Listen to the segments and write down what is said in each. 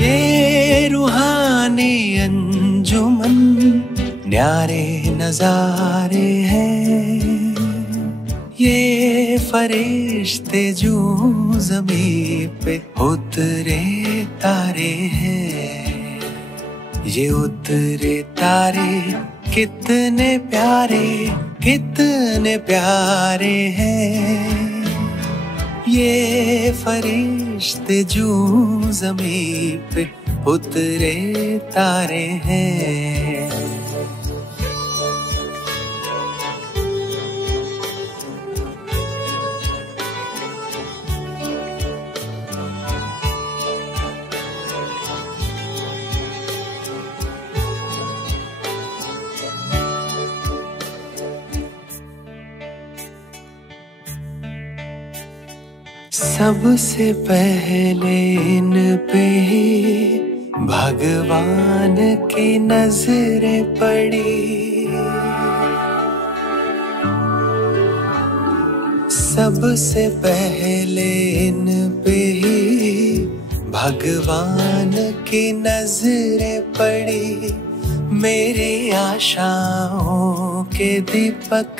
ये रूहानी अंजुमन न्यारे नजारे हैं, ये फरिश्ते जो ज़मीं पे उतरे तारे हैं, ये उतरे तारे कितने प्यारे हैं, ये फरिश्ते जो ज़मीं पे उतरे तारे हैं। सबसे पहले इन पे ही भगवान की नजरें पड़ी, सबसे पहले इन पे ही भगवान की नजरें पड़ी। मेरी आशाओं के दीपक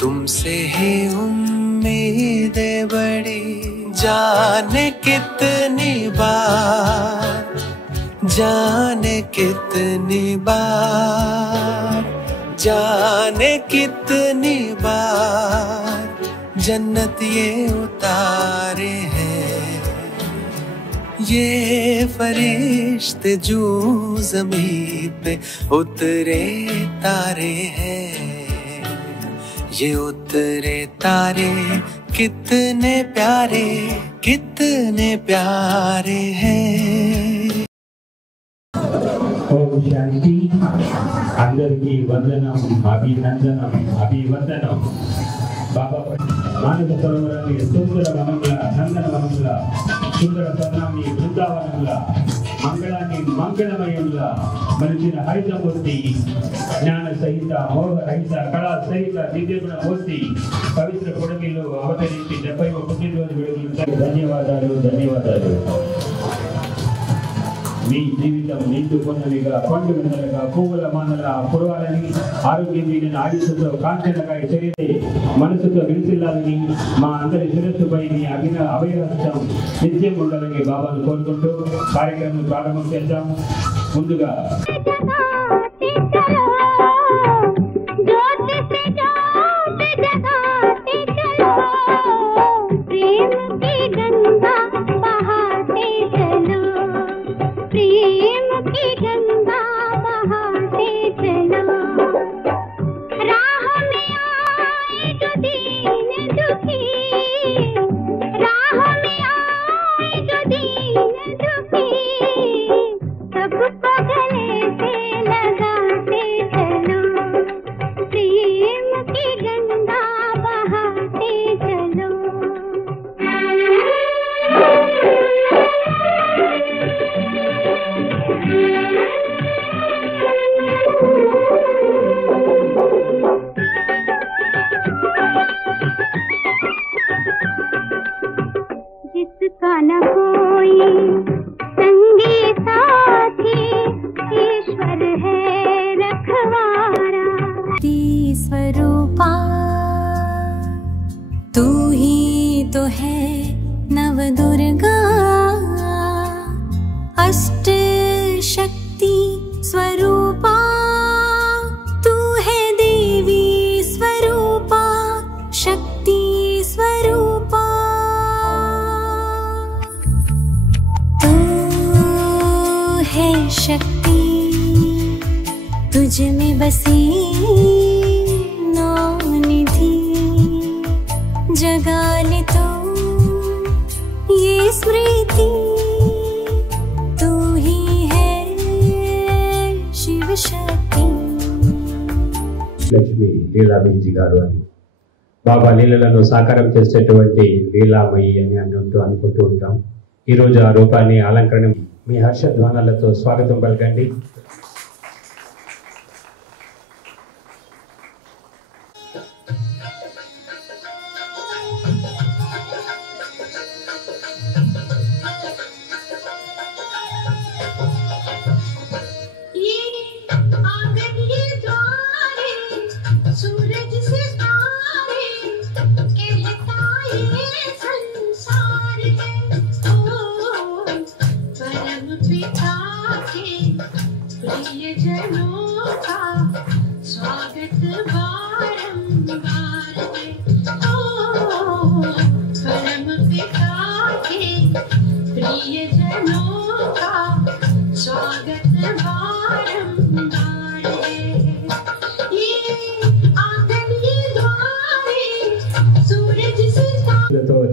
तुमसे ही उम्मीदें बड़ी। जाने कितनी बार, जाने कितनी बार, जाने कितनी बार जन्नत ये उतारे हैं, ये फरिश्ते जो ज़मीं पे उतरे तारे हैं, ये उतरे तारे कितने प्यारे हैं। ओम शांति। अंदरिकी वंदनम, अभिनंदनम, अभिवंदनम। बाबा मानव सरोवराన్ని సుందర వనంలా, నందన వనంలా, సుందర స్వర్ణాన్ని బృందావనంలా, మంగళాన్ని మంగళమయంలా మలిచిన హరితమూర్తి, జ్ఞాన సహిత మోహ రహిత కళా సహిత దివ్యగుణ మూర్తి పవిత్ర కొడగిలో అవతరించి 70వ పుట్టినరోజు వేడుకలకు ధన్యవాదాలు, ధన్యవాదాలు. మీ జీవితం నిండుకున్నవిగా, పండు వినలుగా, పువ్వుల మానల పురవాలని, ఆరోగ్యం వీడిన ఆయుషతో కాంచనకాయ శరీరే మనసుతో విరిసిల్లాలని, మా అందరి శిరస్సుపై మీ అభయహస్తం నిత్యం ఉండాలని బాబాను కోరుకుంటూ కార్యక్రమం ప్రారంభం చేద్దాం. ముందుగా स्वरूपा तू ही तो है नव दुर्गा, अष्ट शक्ति स्वरूपा तू है देवी स्वरूपा, शक्ति स्वरूपा तू है शक्ति, तुझ में बसी जगा ले तू ये स्मृति, तू ही है शिव शक्ति। లక్ష్మి లీలాబీజీ గారు అని బాబా లీలలను సాకారం చేసేటువంటి లీలామయి అని అనుకుంటూ ఉంటాం. ఈరోజు ఆ రూపాన్ని అలంకరణ మీ హర్షధ్వానాలతో స్వాగతం పలకండి.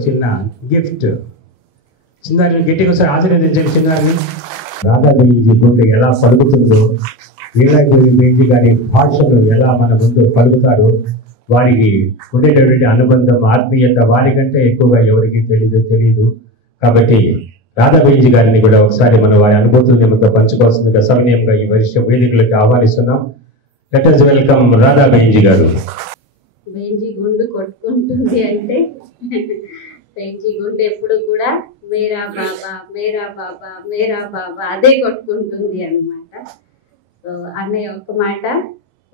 చిన్న గిఫ్ట్ చిన్నారిని గట్టిగా ఒకసారి ఆశీర్వదించండి. చిన్నారిని రాధా బెంజీ గుండె ఎలా పలుకుతుందో, నీలగిరి బెంజీ గారి భాషను ఎలా మన ముందు పలుకుతారో, వారికి ఉండేటటువంటి అనుబంధం, ఆత్మీయత వారికంటే ఎక్కువగా ఎవరికి తెలియదు. కాబట్టి రాధా బెంజీ గారిని కూడా ఒకసారి మన వారి అనుభూతుల్ని మనతో పంచుకోవాల్సిందిగా సవినయంగా ఈ వర్ష వేదికలకు ఆహ్వానిస్తున్నాం. Let us welcome Radha Benji గారు. బెంజీ గుండు కొట్టుకుంటుంది అంటే బెంజీ గుండు ఎప్పుడు కూడా మేరా బాబా మేరా బాబా మేరా బాబా అదే కొట్టుకుంటుంది అన్నమాట. సో అన్నయ్య ఒక మాట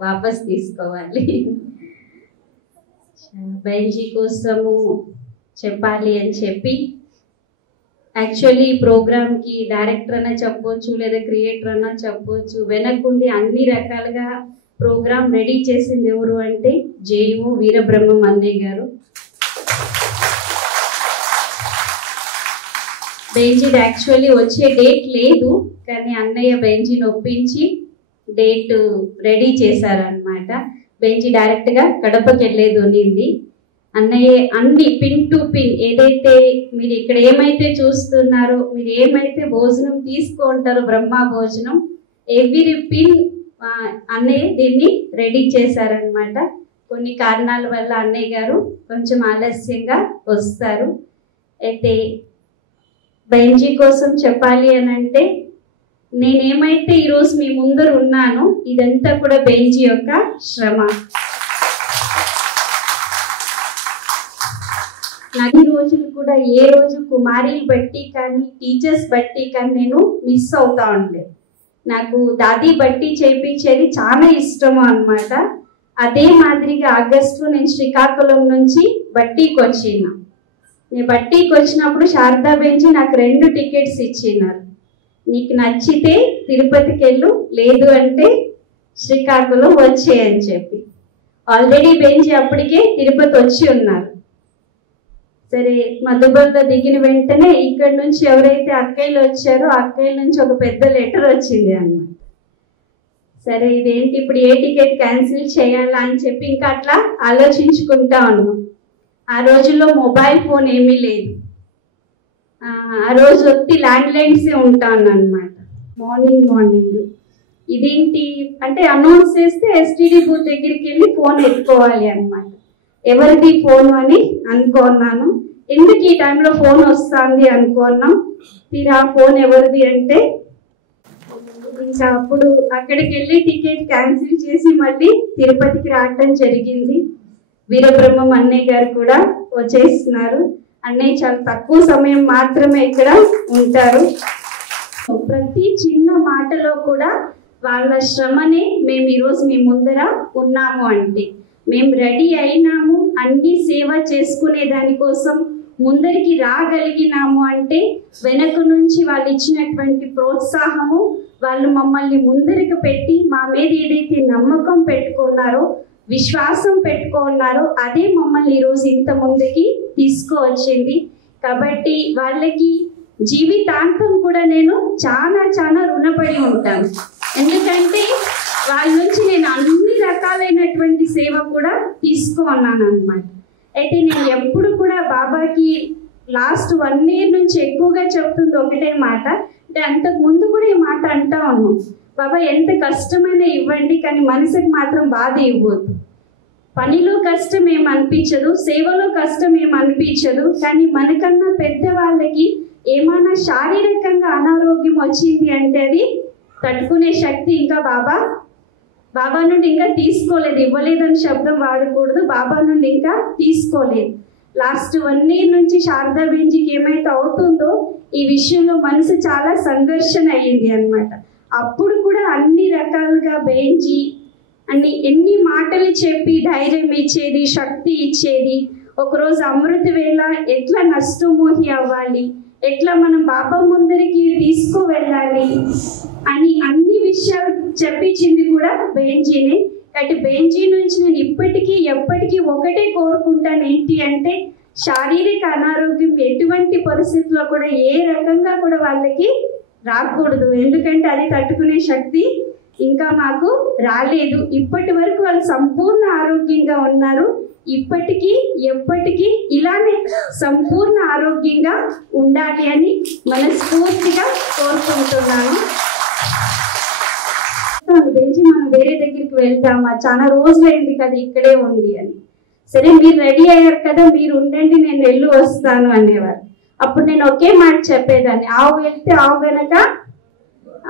వాపస్ తీసుకోవాలి. బెంజీ కోసము చెప్పాలి అని చెప్పి యాక్చువల్లీ ఈ ప్రోగ్రామ్కి డైరెక్టర్ అన్నా చెప్పొచ్చు, లేదా క్రియేటర్ అన్నా చెప్పొచ్చు. వెనకుండి అన్ని రకాలుగా ప్రోగ్రామ్ రెడీ చేసింది ఎవరు అంటే జేయు వీరబ్రహ్మం అన్నయ్య గారు. బెంజీది యాక్చువల్లీ వచ్చే డేట్ లేదు, కానీ అన్నయ్య బెంజీని ఒప్పించి డేట్ రెడీ చేశారనమాట. బెంజీ డైరెక్ట్గా కడపకి వెళ్ళేది ఉన్నింది. అన్నయ్య అన్ని పిన్ టు పిన్ ఏదైతే మీరు ఇక్కడ ఏమైతే చూస్తున్నారో, మీరు ఏమైతే భోజనం తీసుకుంటారో బ్రహ్మ భోజనం, ఎవ్రీ పిన్ అన్నయ్య దీన్ని రెడీ చేశారనమాట. కొన్ని కారణాల వల్ల అన్నయ్య గారు కొంచెం ఆలస్యంగా వస్తారు. అయితే బెంజీ కోసం చెప్పాలి అని అంటే, నేనేమైతే ఈరోజు మీ ముందర ఉన్నానో ఇదంతా కూడా బెంజీ యొక్క శ్రమ. నాకు ఈ రోజులు కూడా ఏ రోజు కుమారీలు బట్టి కానీ టీచర్స్ బట్టి కానీ నేను మిస్ అవుతా ఉండలేదు. నాకు దాది బట్టి చేయించేది చాలా ఇష్టము అన్నమాట. అదే మాదిరిగా ఆగస్టులో నేను శ్రీకాకుళం నుంచి బట్టీకి వచ్చిన. నేను బట్టీకి వచ్చినప్పుడు శారదా బెంజీ నాకు 2 టికెట్స్ ఇచ్చినారు. నీకు నచ్చితే తిరుపతికి వెళ్ళు, లేదు అంటే శ్రీకాకుళం వచ్చేయని చెప్పి. ఆల్రెడీ బెంజీ అప్పటికే తిరుపతి వచ్చి ఉన్నారు. సరే మధుబల్లో దిగిన వెంటనే ఇక్కడ నుంచి ఎవరైతే అక్కయ్యలు వచ్చారో అక్కయ్యల నుంచి ఒక పెద్ద లెటర్ వచ్చింది అన్నమాట. సరే ఇదేంటి ఇప్పుడు ఏ టికెట్ క్యాన్సిల్ చేయాలా అని చెప్పి ఇంకా అట్లా ఆలోచించుకుంటా ఉన్నాం. ఆ రోజుల్లో మొబైల్ ఫోన్ ఏమీ లేదు. ఆ రోజు వచ్చి ల్యాండ్లైన్సే ఉంటాను అనమాట. మార్నింగ్ ఇదేంటి అంటే అనౌన్స్ చేస్తే ఎస్టీడీ బూత్ దగ్గరికి వెళ్ళి ఫోన్ ఎత్తుకోవాలి అనమాట. ఎవరిది ఫోన్ అని అనుకున్నాను. ఎందుకు ఈ టైంలో ఫోన్ వస్తుంది అనుకున్నాం. తీరా ఫోన్ ఎవరిది అంటే ఇంకా అప్పుడు అక్కడికి వెళ్ళి టికెట్ క్యాన్సిల్ చేసి మళ్ళీ తిరుపతికి రావటం జరిగింది. వీరబ్రహ్మం అన్నయ్య గారు కూడా వచ్చేస్తున్నారు. అన్నయ్య చాలా తక్కువ సమయం మాత్రమే ఇక్కడ ఉంటారు. ప్రతి చిన్న మాటలో కూడా వాళ్ళ శ్రమనే మేము ఈరోజు మీ ముందర ఉన్నాము అంటే, మేము రెడీ అయినాము అన్ని సేవ చేసుకునే దానికోసం ముందరికి రాగలిగినాము అంటే వెనక నుంచి వాళ్ళు ఇచ్చినటువంటి ప్రోత్సాహము, వాళ్ళు మమ్మల్ని ముందరికి పెట్టి మా మీద ఏదైతే నమ్మకం పెట్టుకున్నారో, విశ్వాసం పెట్టుకున్నారో అదే మమ్మల్ని ఈరోజు ఇంత ముందుకి తీసుకువచ్చింది. కాబట్టి వాళ్ళకి జీవితాంతం కూడా నేను చాలా చాలా రుణపడి ఉంటాను. ఎందుకంటే వాళ్ళ నుంచి నేను అన్ని రకాలైనటువంటి సేవ కూడా తీసుకున్నాను అన్నమాట. అయితే నేను ఎప్పుడు కూడా బాబాకి లాస్ట్ 1 year నుంచి ఎక్కువగా చెప్తుంది ఒకటే మాట. అంటే అంతకు ముందు కూడా ఈ మాట అంటా ఉన్నాను, బాబా ఎంత కష్టమైనా ఇవ్వండి కానీ మనసుకి మాత్రం బాధ ఇవ్వద్దు. పనిలో కష్టం ఏం అనిపించదు, సేవలో కష్టం ఏం అనిపించదు, కానీ మనకన్నా పెద్ద వాళ్ళకి ఏమైనా శారీరకంగా అనారోగ్యం వచ్చింది అంటే అది తట్టుకునే శక్తి ఇంకా బాబా నుండి ఇంకా తీసుకోలేదు. ఇవ్వలేదని శబ్దం వాడకూడదు, బాబా నుండి ఇంకా తీసుకోలేదు. లాస్ట్ 1 year నుంచి శారదా బెంజీకి ఏమైతే అవుతుందో ఈ విషయంలో మనసు చాలా సంఘర్షణ అయ్యింది అన్నమాట. అప్పుడు కూడా అన్ని రకాలుగా బెంజీ ఎన్ని మాటలు చెప్పి ధైర్యం ఇచ్చేది, శక్తి ఇచ్చేది. ఒకరోజు అమృత వేళ ఎట్లా నష్టమోహి అవ్వాలి, ఎట్లా మనం బాబా ముందరికి తీసుకువెళ్ళాలి అని అన్ని విషయాలు చెప్పించింది కూడా బెంజీనే. కాబట్టి బెంజీ నుంచి నేను ఇప్పటికీ ఎప్పటికీ ఒకటే కోరుకుంటాను, ఏంటి అంటే శారీరక అనారోగ్యం ఎటువంటి పరిస్థితుల్లో కూడా ఏ రకంగా కూడా వాళ్ళకి రాకూడదు. ఎందుకంటే అది తట్టుకునే శక్తి ఇంకా మాకు రాలేదు. ఇప్పటి వరకు వాళ్ళు సంపూర్ణ ఆరోగ్యంగా ఉన్నారు. ఇప్పటికీ ఎప్పటికీ ఇలానే సంపూర్ణ ఆరోగ్యంగా ఉండాలి అని మనస్ఫూర్తిగా కోరుకుంటున్నాను. బెంజీ మనం వేరే దగ్గరికి వెళ్దామా, చాలా రోజులైంది కదా ఇక్కడే ఉండి అని. సరే మీరు రెడీ అయ్యారు కదా, మీరు ఉండండి, నేను వెళ్ళి వస్తాను అనేవారు. అప్పుడు నేను ఒకే మాట చెప్పేదాన్ని, ఆవు వెళ్తే ఆవు వెనక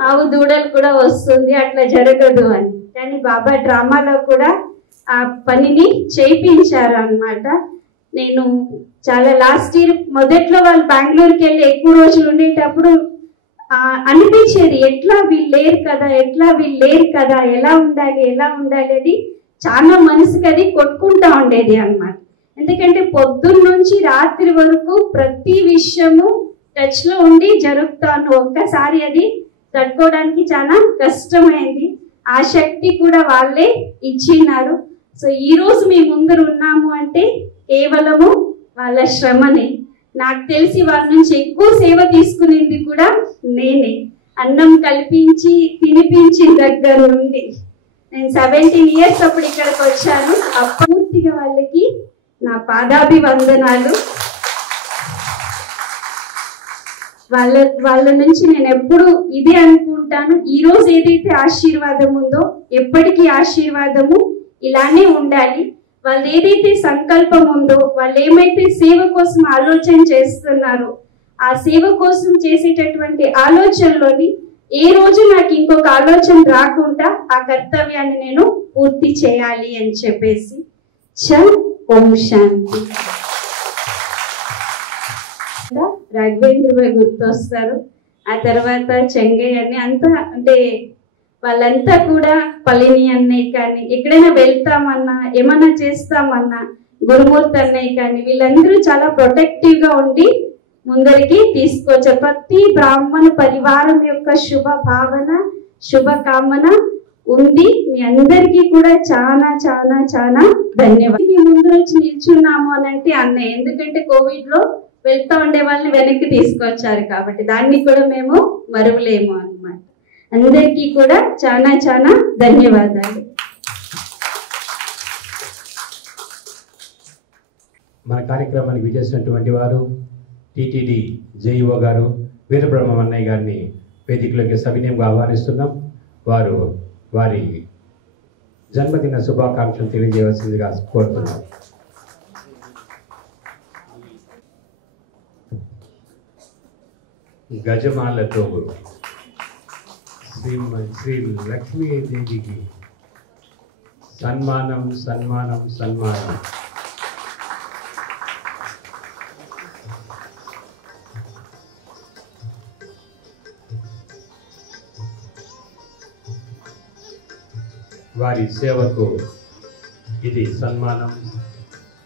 ఆవు దూడలు కూడా వస్తుంది, అట్లా జరగదు అని. కానీ బాబా డ్రామాలో కూడా ఆ పనిని చేయించారు అన్నమాట. నేను చాలా లాస్ట్ ఇయర్ మొదట్లో వాళ్ళు బెంగళూరుకి వెళ్ళి ఎక్కువ రోజులు ఉండేటప్పుడు అనిపించేది, ఎట్లా వీళ్ళు లేరు కదా, ఎట్లా వీళ్ళు లేరు కదా, ఎలా ఉండాలి అని చాలా మనసుకి అది కొట్టుకుంటా ఉండేది అన్నమాట. ఎందుకంటే పొద్దున్న నుంచి రాత్రి వరకు ప్రతి విషయము టచ్ లో ఉండి జరుగుతాను. ఒక్కసారి అది తట్టుకోవడానికి చాలా కష్టమైంది. ఆ శక్తి కూడా వాళ్ళే ఇచ్చినారు. సో ఈ రోజు మీ ముందర ఉన్నాము అంటే కేవలము వాళ్ళ శ్రమనే. నాకు తెలిసి వాళ్ళ నుంచి ఎక్కువ సేవ తీసుకునేది కూడా నేనే. అన్నం కల్పించి తినిపించి దగ్గర నుండి నేను 17 years అప్పుడు ఇక్కడికి వచ్చాను. పూర్తిగా వాళ్ళకి నా పాదాభివందనాలు. వాళ్ళ నుంచి నేను ఎప్పుడు ఇదే అనుకుంటాను, ఈ రోజు ఏదైతే ఆశీర్వాదం ఉందో ఎప్పటికీ ఆశీర్వాదము ఇలానే ఉండాలి. వాళ్ళు ఏదైతే సంకల్పం ఉందో, వాళ్ళు ఏమైతే సేవ కోసం ఆలోచన చేస్తున్నారో, ఆ సేవ కోసం చేసేటటువంటి ఆలోచనలోని ఏ రోజు నాకు ఇంకొక ఆలోచన రాకుండా ఆ కర్తవ్యాన్ని నేను పూర్తి చేయాలి అని చెప్పేసి. ఓం శాంతి. రాఘవేంద్ర భాయ్ గుర్తొస్తారు. ఆ తర్వాత చెంగయ్య అని అంతా, అంటే వాళ్ళంతా కూడా పళని అన్నయ్య కానీ, ఎక్కడైనా వెళ్తామన్నా ఏమన్నా చేస్తామన్నా గురుమూర్తి అన్నయ్య కానీ, వీళ్ళందరూ చాలా ప్రొటెక్టివ్ గా ఉండి ముందరికి తీసుకొచ్చారు. ప్రతి బ్రాహ్మణ పరివారం యొక్క శుభ భావన, శుభకామన ఉంది. మీ అందరికీ కూడా చాలా చాలా చాలా ధన్యవాదాలు. మీ ముందు వచ్చి నిల్చున్నాము అని అంటే అన్నయ్య, ఎందుకంటే కోవిడ్ లో వెళ్తా ఉండే వాళ్ళని వెనక్కి తీసుకొచ్చారు కాబట్టి దాన్ని కూడా మేము మరువలేము అన్నమాట. అందరికీ కూడా చాలా చాలా ధన్యవాదాలు. మన కార్యక్రమానికి విజేసినటువంటి వారు టిటిడి జేఈఓ గారు వీరబ్రహ్మ అన్నయ్య గారిని వేదికలోకి సవినయంగా ఆహ్వానిస్తున్నాం. వారు వారి జన్మదిన శుభాకాంక్షలు తెలియజేయవలసిందిగా కోరుతున్నాం. గజమాలతో శ్రీ లక్ష్మీదేవికి సన్మానం సన్మానం సన్మానం. వారి సేవకు ఇది సన్మానం.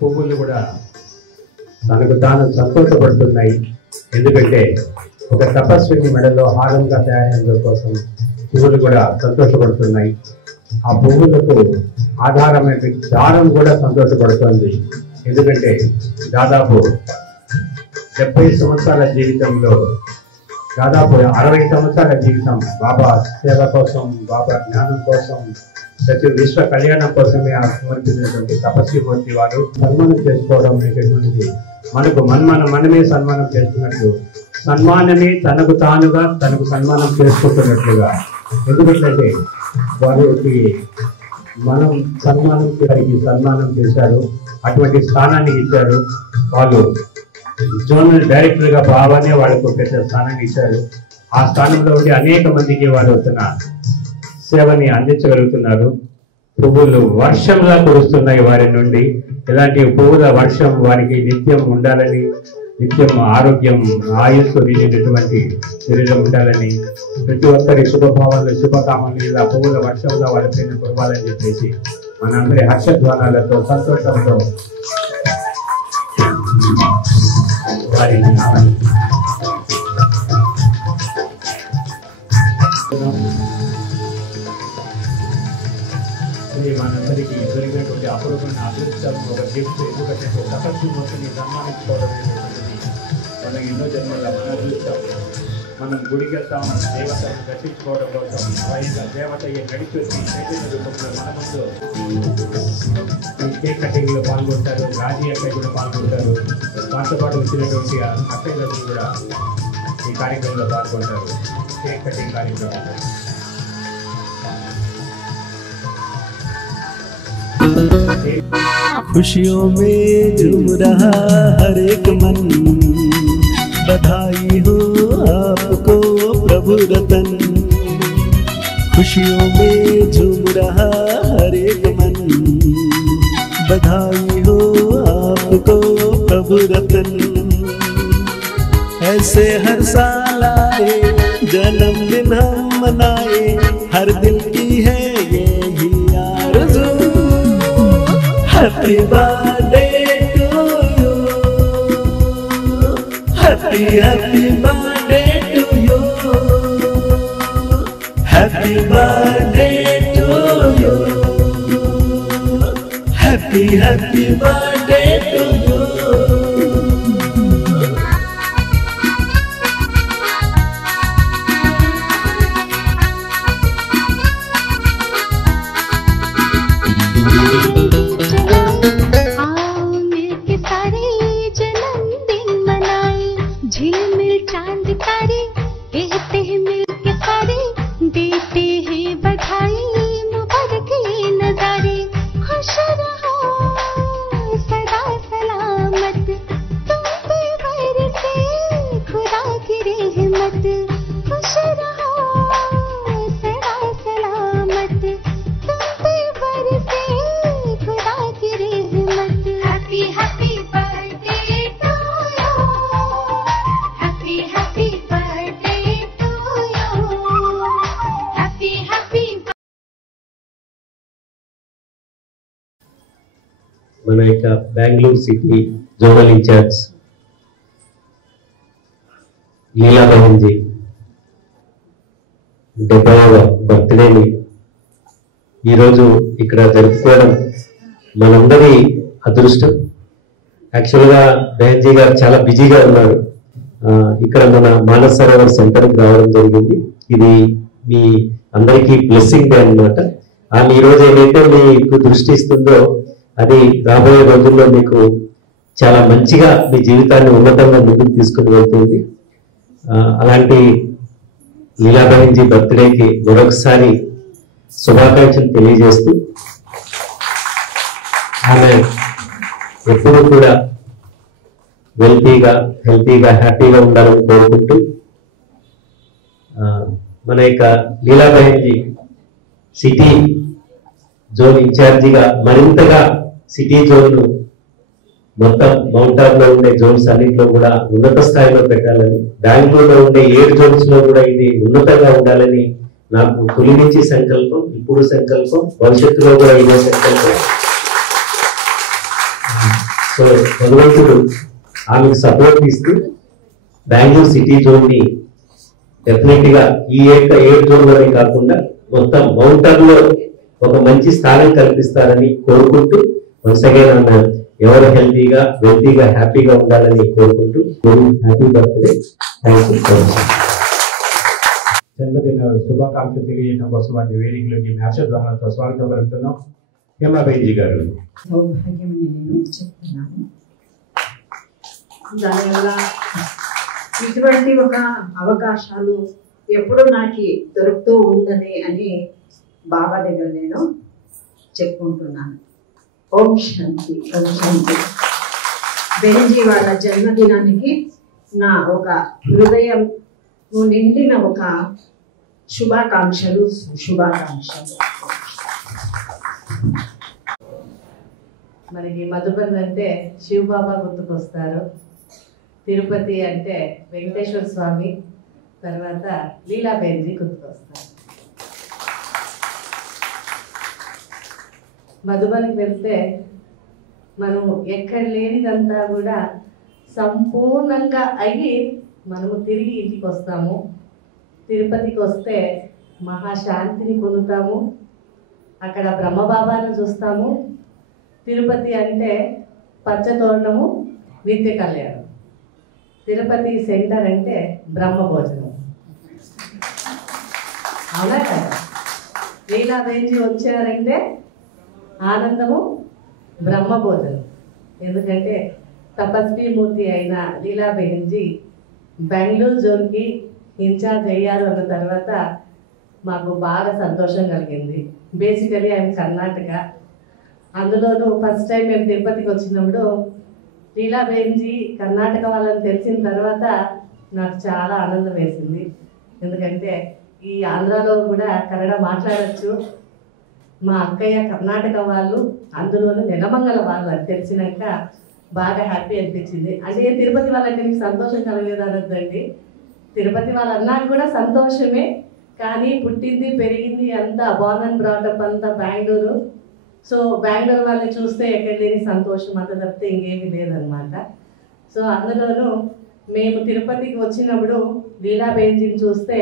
పువ్వులు కూడా తనకు తాను సంతోషపడుతున్నాయి. ఎందుకంటే ఒక తపస్విని మెడలో హారంగా తయారైన కోసం పువ్వులు కూడా సంతోషపడుతున్నాయి. ఆ పువ్వులకు ఆధారమైన దారం కూడా సంతోషపడుతుంది. ఎందుకంటే దాదాపు 70 సంవత్సరాల జీవితంలో దాదాపు 60 సంవత్సరాల జీవితం బాబా సేవ కోసం, బాబా జ్ఞానం కోసం, ప్రతి విశ్వ కళ్యాణం కోసమే సమర్పించినటువంటి తపస్వి మూర్తి వారు సన్మానం చేసుకోవడం అనేటటువంటిది మనకు మనమే సన్మానం చేస్తున్నట్లు, సన్మానమే తనకు తానుగా తనకు సన్మానం చేసుకుంటున్నట్లుగా. ఎందుకంటే వారికి మనం సన్మానం చేశారు, అటువంటి స్థానాన్ని ఇచ్చారు. వాళ్ళు జోనల్ డైరెక్టర్ గా బాబానే వాళ్ళకు పెద్ద స్థానాన్ని ఇచ్చారు. ఆ స్థానంలో ఉండి అనేక మందికి వారు తన సేవని అందించగలుగుతున్నారు. పువ్వులు వర్షంలా కురుస్తున్నాయి వారి నుండి. ఇలాంటి పువ్వుల వర్షం వారికి నిత్యం ఉండాలని, నిత్యం ఆరోగ్యం ఆయుస్సు నిండినటువంటి శరీరం ఉండాలని, ప్రతి ఒక్కరి శుభభావాలు శుభకామలు ఇలా పువ్వుల వర్షంలో వారి పైన కురవాలని చెప్పేసి మనందరి హర్షధ్వానాలతో సంతోషంతో వారిని మనందరికీ దొరికినటువంటి అపూర్వమైన అదృష్టం ఒక గిఫ్ట్. ఎందుకంటే ప్రపంచం మొత్తం సన్మానించుకోవడం అనేటువంటిది మనకి ఎన్నో జన్మల మన అదృష్టం. మనం గుడికి వెళ్తాం దేవతను దర్శించుకోవడం కోసం. పైగా దేవత నడిచి వచ్చి చైతన్య రూపంలో మన ముందు కేక్ కటింగ్లో పాల్గొంటారు. రాజీ అక్కయ్య కూడా పాల్గొంటారు. దాంతో పాటు వచ్చినటువంటి అక్కయ్య గారు కూడా ఈ కార్యక్రమంలో పాల్గొంటారు. కేక్ కటింగ్ కార్యక్రమంలో खुशियों में झूम रहा हर एक मन, बधाई हो आपको प्रभु रतन। खुशियों में झूम रहा हर एक मन, बधाई हो आपको प्रभु रतन। ऐसे हर साल आए जन्मदिन हम मनाए, हर दिल की है यही आरज़ू। Happy birthday to you, happy birthday to you, happy birthday to you, happy birthday to you. మన యొక్క బెంగళూరు సిటీ జోనల్ ఇన్ఛార్జ్ లీలా బహన్జీ 70వ బర్త్డేని ఈరోజు ఇక్కడ జరుపుకోవడం మనందరి అదృష్టం. యాక్చువల్గా బహన్జీ గారు చాలా బిజీగా ఉన్నారు. ఇక్కడ మన మానస్ సరోవర్ సెంటర్కి రావడం జరిగింది. ఇది మీ అందరికీ బ్లెస్సింగ్ డే అన్నమాట. ఆమె ఈరోజు ఏదైతే మీకు దృష్టి ఇస్తుందో అది రాబోయే రోజుల్లో మీకు చాలా మంచిగా మీ జీవితాన్ని ఉన్నతంగా ముందుకు తీసుకుని వెళ్తుంది. అలాంటి లీలా బహన్జీ బర్త్డేకి మరొకసారి శుభాకాంక్షలు తెలియజేస్తూ ఆమె ఎప్పుడూ కూడా హెల్తీగా హ్యాపీగా ఉండాలని కోరుకుంటూ మన యొక్క లీలా బహన్జీ సిటీ జోన్ ఇన్ఛార్జిగా మరింతగా సిటీ జోన్ను మొత్తం మౌంట్ ఆబులో ఉండే జోన్స్ అన్నింటిలో కూడా ఉన్నత స్థాయిలో పెట్టాలని, బెంగళూరులో ఉండే 7 జోన్స్ లో కూడా ఇది ఉన్నతంగా ఉండాలని నాకు తొలి నుంచి సంకల్పం, ఇప్పుడు సంకల్పం, భవిష్యత్తులో కూడా ఇదే సంకల్పం. సో భగవంతుడు ఆమెకు సపోర్ట్ ఇస్తూ బెంగళూరు సిటీ జోన్ ని డెఫినెట్ గా ఈ 7 జోన్ వరకు కాకుండా మొత్తం మౌంట్ ఆబులో ఒక మంచి స్థానం కల్పిస్తారని కోరుకుంటూ వన్స్ అగైన్ ఆమె ఎవరు హెల్తీగా వెల్తీగా హ్యాపీగా ఉండాలని కోరుకుంటూ happy birthday. Thank you so much. జన్మదిన శుభాకాంక్షలు తెలియజేయడం కోసం వాటి వేదికలోకి హర్షధ్వానాలతో స్వాగతం పలుకుతున్నాం. హేమా బహన్జీ గారు. సౌభాగ్యం నేను చెప్తున్నాను. దానివల్ల ఇటువంటి ఒక అవకాశాలు ఎప్పుడు నాకు దొరుకుతూ ఉందని అని బాబా దగ్గర నేను చెప్పుకుంటున్నాను. ఓం శాంతి, ఓం శాంతి. బెంజీ వాళ్ళ జన్మదినానికి నా ఒక హృదయం నిండిన ఒక శుభాకాంక్షలు. మనకి మధుబన్ అంటే శివబాబా గుర్తుకొస్తారు, తిరుపతి అంటే వెంకటేశ్వర స్వామి, తర్వాత లీలా బహన్జీ గుర్తుకొస్తారు. మధుబన్కి వెళ్తే మనం ఎక్కడ లేనిదంతా కూడా సంపూర్ణంగా అయ్యి మనము తిరిగి ఇంటికి వస్తాము. తిరుపతికి వస్తే మహాశాంతిని పొందుతాము. అక్కడ బ్రహ్మబాబాను చూస్తాము. తిరుపతి అంటే పచ్చతోరణము, నిత్య కళ్యాణం. తిరుపతి సెంటర్ అంటే బ్రహ్మభోజనం. అవునా కదా? లీలా బెంజీ వచ్చారంటే ఆనందము, బ్రహ్మభోజనం. ఎందుకంటే తపస్వి మూర్తి అయిన లీలా బెంజీ బెంగళూరు జోన్కి ఇన్ఛార్జ్ అయ్యారు అన్న తర్వాత మాకు బాగా సంతోషం కలిగింది. బేసికలీ ఆయన కర్ణాటక. అందులోనూ ఫస్ట్ టైం మేము తిరుపతికి వచ్చినప్పుడు లీలా బెంజీ కర్ణాటక వాళ్ళని తెలిసిన తర్వాత నాకు చాలా ఆనందం వేసింది. ఎందుకంటే ఈ ఆంధ్రాలో కూడా కన్నడ మాట్లాడచ్చు. మా అక్కయ్య కర్ణాటక వాళ్ళు, అందులోనూ నెలమంగళ వాళ్ళు అని తెలిసినాక బాగా హ్యాపీ అనిపించింది. అంటే తిరుపతి వాళ్ళంటే మీకు సంతోషం కలగలేదు అనొద్దండి. తిరుపతి వాళ్ళన్నా కూడా సంతోషమే, కానీ పుట్టింది పెరిగింది అంతా బార్న్ అండ్ బ్రాటప్ అంతా బెంగళూరు. సో బెంగళూరు వాళ్ళని చూస్తే ఎక్కడ లేని సంతోషం అంత తప్పితే ఇంకేమీ లేదనమాట. సో అందులోనూ మేము తిరుపతికి వచ్చినప్పుడు లీలా బెంజీని చూస్తే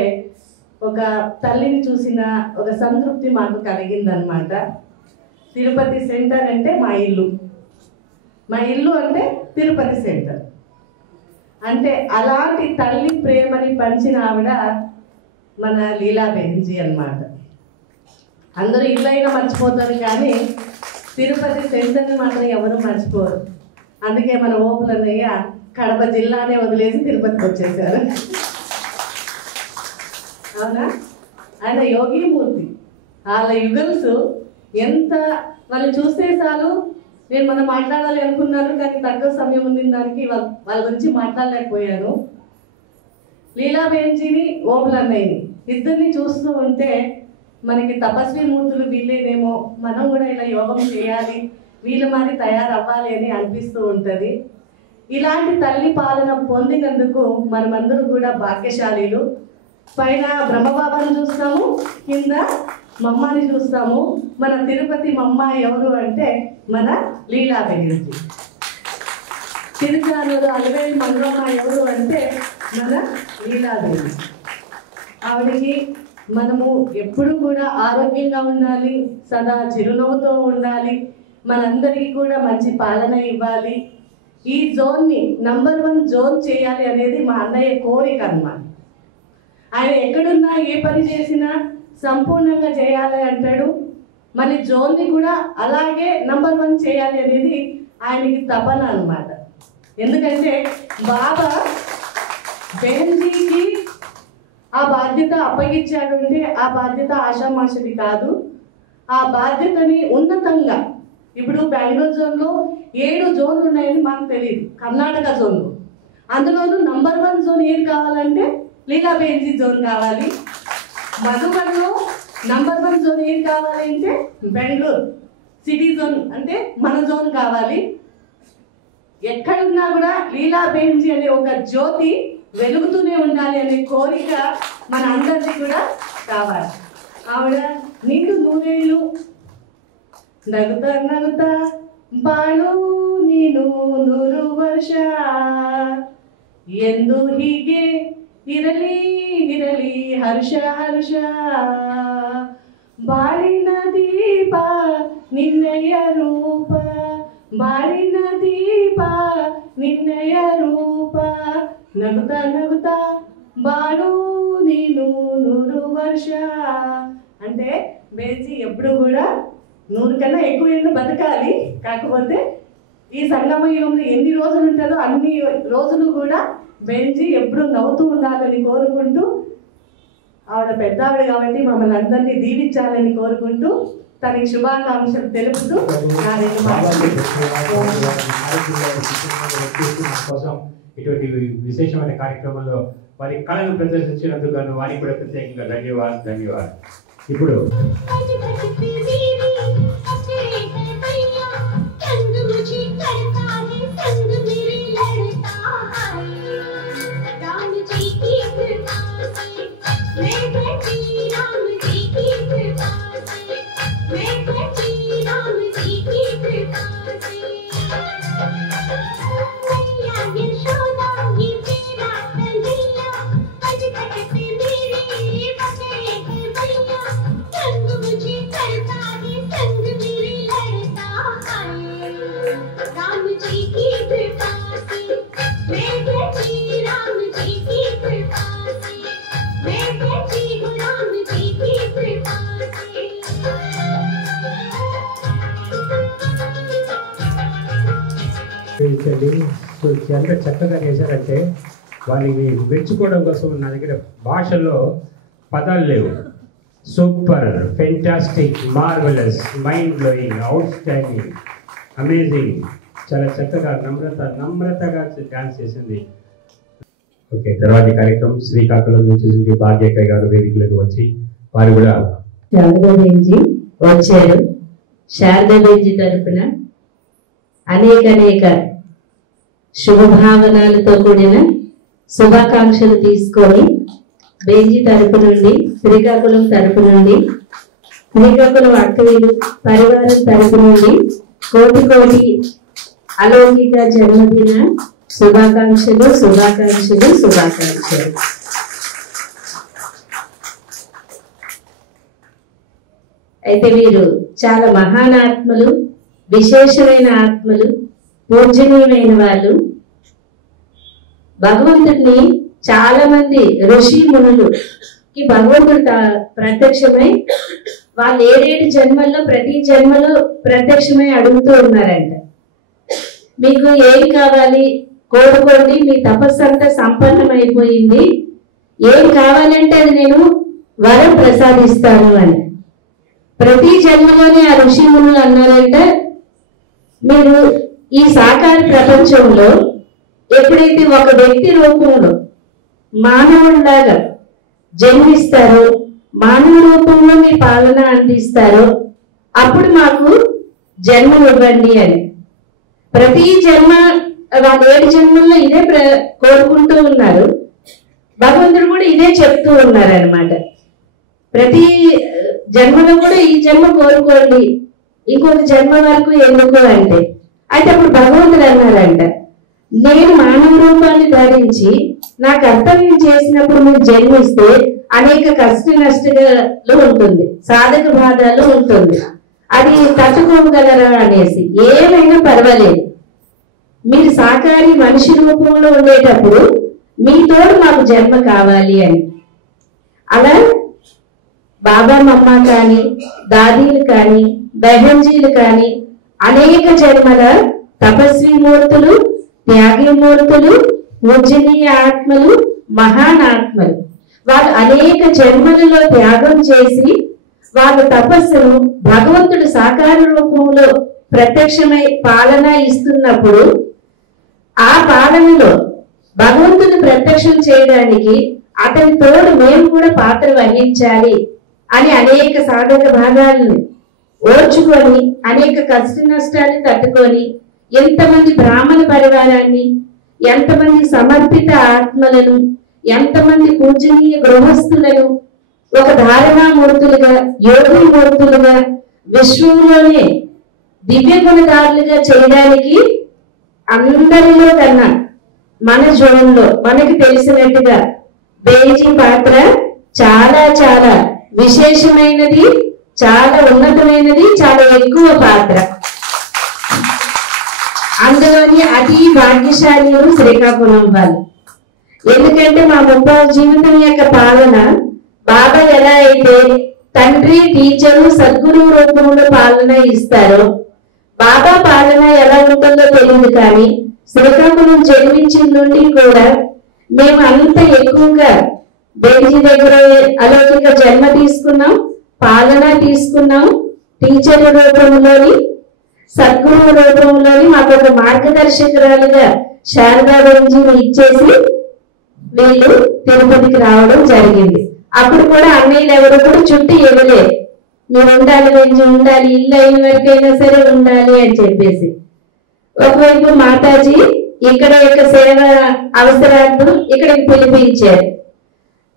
ఒక తల్లిని చూసిన ఒక సంతృప్తి మాకు కలిగిందనమాట. తిరుపతి సెంటర్ అంటే మా ఇల్లు, మా ఇల్లు అంటే తిరుపతి సెంటర్. అంటే అలాంటి తల్లి ప్రేమని పంచిన ఆవిడ మన లీలా బెంజీ అన్నమాట. అందరూ ఇల్లైనా మర్చిపోతారు, కానీ తిరుపతి సెంటర్ని మాత్రం ఎవరు మర్చిపోరు. అందుకే మన ఓపులన్నయ్య కడప జిల్లానే వదిలేసి తిరుపతికి వచ్చేసారు. అవునా? ఆయన యోగిమూర్తి. వాళ్ళ యుగల్స్ ఎంత వాళ్ళు చూస్తే చాలు. మనం మాట్లాడాలి అనుకున్నాను, కానీ తక్కువ సమయం ఉంది దానికి వాళ్ళ గురించి మాట్లాడలేకపోయాను. లీలా బెంజీని, ఓపులన్నయ్యని ఇద్దరిని చూస్తూ ఉంటే మనకి తపస్వి మూర్తులు వీళ్ళేనేమో, మనం కూడా ఇలా యోగం చేయాలి, వీళ్ళు మరి తయారవ్వాలి అని అనిపిస్తూ ఉంటుంది. ఇలాంటి తల్లి పాలన పొందినందుకు మనమందరూ కూడా భాగ్యశాలీలు. పైన బ్రహ్మబాబాను చూస్తాము, కింద మమ్మాని చూస్తాము. మన తిరుపతి మమ్మ ఎవరు అంటే మన లీలా బెంజీ. తిరుచానూరు అలవేలు మంగమ్మ ఎవరు అంటే మన లీలా బెంజీ. ఆవిడకి మనము ఎప్పుడు కూడా ఆరోగ్యంగా ఉండాలి, సదా చిరునవ్వుతో ఉండాలి, మనందరికీ కూడా మంచి పాలన ఇవ్వాలి, ఈ జోన్ని నంబర్ 1 జోన్ చేయాలి అనేది మా అన్నయ్య కోరిక అన్నమాట. ఆయన ఎక్కడున్నా ఏ పని చేసినా సంపూర్ణంగా చేయాలి అంటాడు. మన జోన్ని కూడా అలాగే నంబర్ 1 చేయాలి అనేది ఆయనకి తపన అన్నమాట. ఎందుకంటే బాబా బెంజీకి ఆ బాధ్యత అప్పగించాడు అంటే ఆ బాధ్యత ఆషామాషది కాదు. ఆ బాధ్యతని ఉన్నతంగా, ఇప్పుడు బెంగళూరు జోన్లో 7 జోన్లు ఉన్నాయని మాకు తెలియదు, కర్ణాటక జోన్లో. అందులోనూ నంబర్ 1 జోన్ ఏది కావాలంటే లీలా బెంజీ జోన్ కావాలి. మధుబన్లో నంబర్ 1 జోన్ ఏది కావాలంటే బెంగళూరు సిటీ జోన్ అంటే మన జోన్ కావాలి. ఎక్కడున్నా కూడా లీలా బెంజీ అనే ఒక జ్యోతి వెలుగుతూనే ఉండాలి అనే కోరిక మన అందరికీ కూడా కావాలి. ఆవిడ నిండు 100 ఏళ్ళు నగుతా నగుతా ಬಾಳು ನೀನು 100 ವರ್ಷ ಎಂದು ಹೀಗೆ ಇರಲಿ ಇರಲಿ ಹರ್ಷ ಹರ್ಷ ಬಾಳಿನ ದೀಪ ನಿನ್ನಯ ರೂಪ ಬಾಳಿನ ದೀಪ ನಿನ್ನಯ ರೂಪ ನಗುತ್ತಾ ನಗುತ್ತಾ బాడు నేను 100 ವರ್ಷ అంటే బెంజీ ఎప్పుడు కూడా 100 కన్నా ఎక్కువ ఏళ్ళు బతకాలి. కాకపోతే ఈ సంగమ యుగంలో ఎన్ని రోజులు ఉంటుందో అన్ని రోజులు కూడా బెంజీ ఎప్పుడు నవ్వుతూ ఉండాలని కోరుకుంటూ, ఆవిడ పెద్ద ఆవిడ కాబట్టి మమ్మల్ని అందరినీ దీవించాలని కోరుకుంటూ తనకి శుభాకాంక్షలు తెలుపుతూ కోసం ఇటువంటి విశేషమైన కార్యక్రమంలో వారి కళను ప్రదర్శించినందుకు గాను వారికి కూడా ప్రత్యేకంగా ధన్యవాదాలు. ఇప్పుడు Yes. సో ఎంత చక్కగా చేశారంటే వారిని మెచ్చుకోవడం కోసం నా దగ్గర భాషలో పదాలు లేవు. Super, fantastic, marvellous, mind blowing, out standing, amazing. చాలా చక్కగా నమ్రతగా డాన్స్ చేసింది. ఓకే, తర్వాత కార్యక్రమం శ్రీకాకుళం నుంచి భాగ్యకయ్య గారు వేదికలకు వచ్చి వారు కూడా శారదాబేంజీ వచ్చారు. శారదాబేంజీ తరఫున అనేక శుభభావనాలతో కూడిన శుభాకాంక్షలు తీసుకొని బేంజీ తరపు నుండి, శ్రీకాకుళం తరపు నుండి, శ్రీకాకుళం అక్కయ్యలు పరివారం తరపు నుండి కోటి అలౌకిక జన్మదిన శుభాకాంక్షలు. అయితే వీరు చాలా మహానాత్మలు, విశేషమైన ఆత్మలు, పూజనీయమైన వాళ్ళు. భగవంతుడిని చాలా మంది ఋషి మునులుకి భగవంతుడు ప్రత్యక్షమై వాళ్ళు 7 జన్మల్లో ప్రతి జన్మలో ప్రత్యక్షమై అడుగుతూ ఉన్నారంట. మీకు ఏం కావాలి కోరుకోండి, మీ తపస్సు అంతా సంపన్నమైపోయింది, ఏం కావాలంటే అది నేను వరం ప్రసాదిస్తాను అని. ప్రతి జన్మలోనే ఆ ఋషి మునులు అన్నారంటే, మీరు ఈ సాకార ప్రపంచంలో ఎప్పుడైతే ఒక వ్యక్తి రూపంలో మానవుడిలాగా జన్మిస్తారో, మానవ రూపంలో మీ పాలన అందిస్తారో, అప్పుడు మాకు జన్మనివ్వండి అని. ప్రతి జన్మ వాళ్ళు 7 జన్మల్లో ఇదే కోరుకుంటూ ఉన్నారు. భగవంతుడు కూడా ఇదే చెప్తూ ఉన్నారనమాట. ప్రతి జన్మలో కూడా ఈ జన్మ కోరుకోండి, ఇంకొక జన్మ వరకు ఎందుకు అంటే. అయితే అప్పుడు భగవంతుడు అన్నారంట, నేను మానవ రూపాన్ని ధరించి నా కర్తవ్యం చేసినప్పుడు మీరు జన్మిస్తే అనేక కష్ట నష్టాలు ఉంటుంది, సాధక బాధలు ఉంటుంది, అది తట్టుకోగలరా అనేసి. ఏమైనా పర్వాలేదు, మీరు సాకారి మనిషి రూపంలో ఉండేటప్పుడు మీతోడు మాకు జన్మ కావాలి అని. అలా బాబా మమ్మ కానీ, దాదీలు కానీ, బెహంజీలు కానీ అనేక జన్మల తపస్వి మూర్తులు, త్యాగి మూర్తులు, పూజనీయ ఆత్మలు, మహానాత్మలు. వాళ్ళు అనేక జన్మలలో త్యాగం చేసి వాళ్ళ తపస్సును భగవంతుడు సాకార రూపంలో ప్రత్యక్షమై పాలన ఇస్తున్నప్పుడు ఆ పాలనలో భగవంతుని ప్రత్యక్షం చేయడానికి అతని తోడు మేము కూడా పాత్ర వహించాలి అని అనేక సాధక భాగాలను ఓర్చుకొని, అనేక కష్ట నష్టాన్ని తట్టుకొని, ఎంతమంది బ్రాహ్మణ పరివారాన్ని, ఎంతమంది సమర్పిత ఆత్మలను, ఎంతమంది పూజనీయ గృహస్థులను ఒక ధారణామూర్తులుగా, యోగి మూర్తులుగా, విశ్వంలోనే దివ్య గుణదారులుగా చేయడానికి అందరిలో కన్నా మన జోన్లో మనకి తెలిసినట్టుగా బేంజీ పాత్ర చాలా చాలా విశేషమైనది, చాలా ఉన్నతమైనది, చాలా ఎక్కువ పాత్ర. అందులోని అతి భాగ్యశాలి శ్రీకాకుళం వాళ్ళు. ఎందుకంటే మా 30 జీవితం యొక్క పాలన బాబా ఎలా అయితే తండ్రి, టీచరు, సద్గురు రూపంలో పాలన ఇస్తారో, బాబా పాలన ఎలా ఉంటుందో తెలియదు. కానీ శ్రీకాకుళం జన్మించిన నుండి కూడా మేము అంత ఎక్కువగా బేంజీ దగ్గర అలౌకిక జన్మ తీసుకున్నాం, పాలన తీసుకున్నాం. టీచర్ రూపంలోని, సద్గురు రూపంలోని మాకు ఒక మార్గదర్శకురాలుగా శారదా బేంజీని ఇచ్చేసి వీళ్ళు తిరుపతికి రావడం జరిగింది. అప్పుడు కూడా అన్నయ్యలు ఎవరు కూడా చుట్టూ ఇవ్వలేదు, మీరు ఉండాలి బేంజీ, ఉండాలి, ఇల్లు అయిన వరకైనా సరే ఉండాలి అని చెప్పేసి. ఒకవైపు మాతాజీ ఇక్కడ యొక్క సేవ అవసరార్థం ఇక్కడికి పిలిపించారు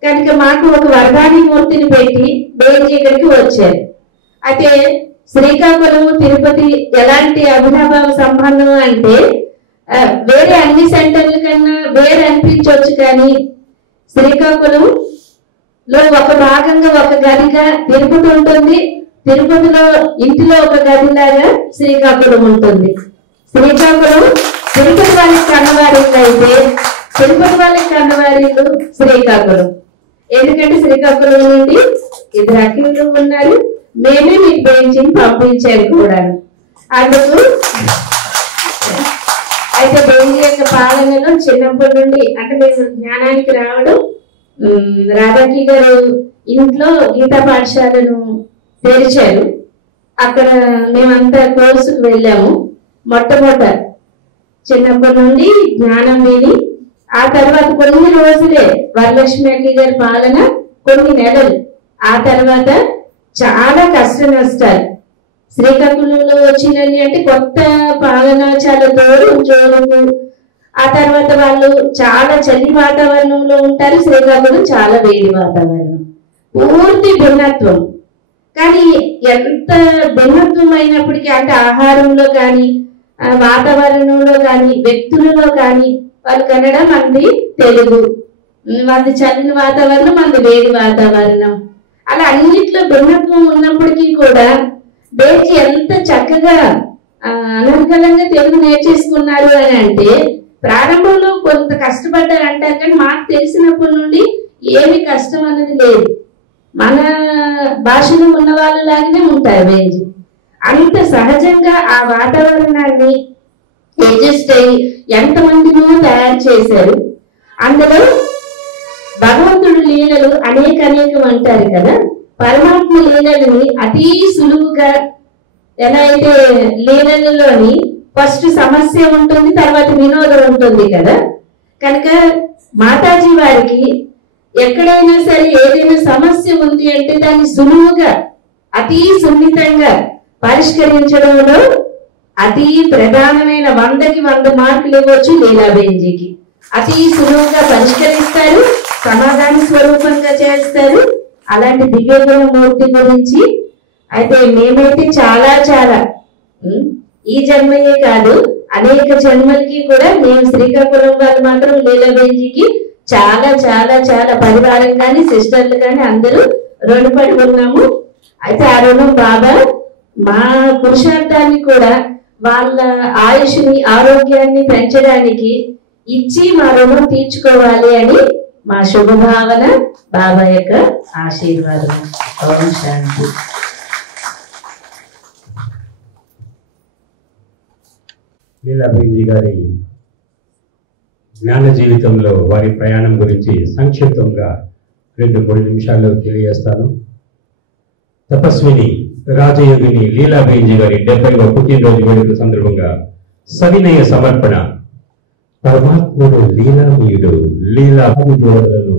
కనుక మాకు ఒక వరదాని మూర్తిని పెట్టి బేంజీ ఇక్కడికి వచ్చారు. అయితే శ్రీకాకుళం, తిరుపతి ఎలాంటి అభినవ సంబంధం అంటే వేరే అన్ని సెంటర్ల కన్నా వేరే అనిపించవచ్చు, కానీ శ్రీకాకుళంలో ఒక భాగంగా ఒక గదిగా తిరుపతి ఉంటుంది, తిరుపతిలో ఇంటిలో ఒక గదిలాగా శ్రీకాకుళం ఉంటుంది. శ్రీకాకుళం తిరుపతి వాళ్ళకి కన్నవారిల్లు అయితే తిరుపతి వాళ్ళకి కన్నవారి ఇల్లు శ్రీకాకుళం. ఎందుకంటే శ్రీకాకుళం నుండి 2 అఖిలు ఉన్నారు. మేమే మీకు బెంచిని పంపించారు కూడా. అందుకు అయితే బెంచి యొక్క పాలనలో చిన్నప్పటి నుండి అంటే మేము జ్ఞానానికి రావడం, రాధాకి గారు ఇంట్లో గీతా పాఠశాలను తెరిచారు. అక్కడ మేమంతా కోర్సుకు వెళ్ళాము. మొట్టమొదట చిన్నప్పటి నుండి జ్ఞానం విని ఆ తర్వాత కొన్ని రోజులే వరలక్ష్మి అక్క గారి పాలన, కొన్ని నెలలు. ఆ తర్వాత చాలా కష్ట నష్టాలు. శ్రీకాకుళంలో వచ్చినవి అంటే కొత్త పాలన, చాలా జోరుకు. ఆ తర్వాత వాళ్ళు చాలా చలి వాతావరణంలో ఉంటారు, శ్రీకాకుళం చాలా వేడి వాతావరణం, పూర్తి భిన్నత్వం. కానీ ఎంత భిన్నత్వం అయినప్పటికీ అంటే ఆహారంలో కానీ, వాతావరణంలో కానీ, వ్యక్తులలో కానీ వాళ్ళు కన్నడ, మనది తెలుగు, వాళ్ళది చల్లని వాతావరణం, మనది వేడి వాతావరణం. అలా అన్నిట్లో భిన్నత్వం ఉన్నప్పటికీ కూడా బేచి ఎంత చక్కగా అనర్గళంగా తెలుగు నేర్చేసుకున్నారు అని అంటే, ప్రారంభంలో కొంత కష్టపడ్డారు అంటారు, కానీ మాకు తెలిసినప్పటి నుండి ఏమి కష్టం అన్నది లేదు. మన భాషలో ఉన్న వాళ్ళలాగానే ఉంటారు బేంచి. అంత సహజంగా ఆ వాతావరణాన్ని అడ్జస్ట్ అయ్యి ఎంతమందినో తయారు చేశారు. అందులో భగవంతుడు లీలలు అనేకం అంటారు కదా, పరమాత్మ లీలలని అతి సులువుగా, ఎలా అయితే లీలలలోని ఫస్ట్ సమస్య ఉంటుంది, తర్వాత వినోదం ఉంటుంది కదా. కనుక మాతాజీ వారికి ఎక్కడైనా సరే ఏదైనా సమస్య ఉంది అంటే దాన్ని సులువుగా, అతి సున్నితంగా పరిష్కరించడంలో అతి ప్రధానమైన 100కి 100 మార్కులు ఇవ్వచ్చు లీలాబేంజీకి. అతి సులువుగా పరిష్కరిస్తారు, సమాధాన స్వరూపంగా చేస్తారు. అలాంటి దివ్యగుణ మూర్తి గురించి అయితే మేమైతే చాలా ఈ జన్మయే కాదు అనేక జన్మలకి కూడా మేము శ్రీకాకుళం వాళ్ళు మాత్రం లీలాబేంజీకి చాలా పరివారం కానీ, సిస్టర్లు కానీ అందరూ రుణపడి ఉన్నాము. అయితే ఆ రుణం బాబా మా పురుషార్థాన్ని కూడా, వాళ్ళ ఆయుష్ని, ఆరోగ్యాన్ని పెంచడానికి ఇచ్చి మా రుణం తీర్చుకోవాలి అని మా శుభభావన, బాబా యొక్క ఆశీర్వాదం. ఓం శాంతి. లీలాబేంజీ గారి జ్ఞాన జీవితంలో వారి ప్రయాణం గురించి సంక్షిప్తంగా 2-3 నిమిషాల్లో తెలియజేస్తాను. తపస్విని రాజయోగిని లీలాబేంజీ గారి 70వ పుట్టినరోజు వేడుకల సందర్భంగా సవినయ సమర్పణ. పరమాత్ముడు లీలామయుడు, లీలాభూదేవతలను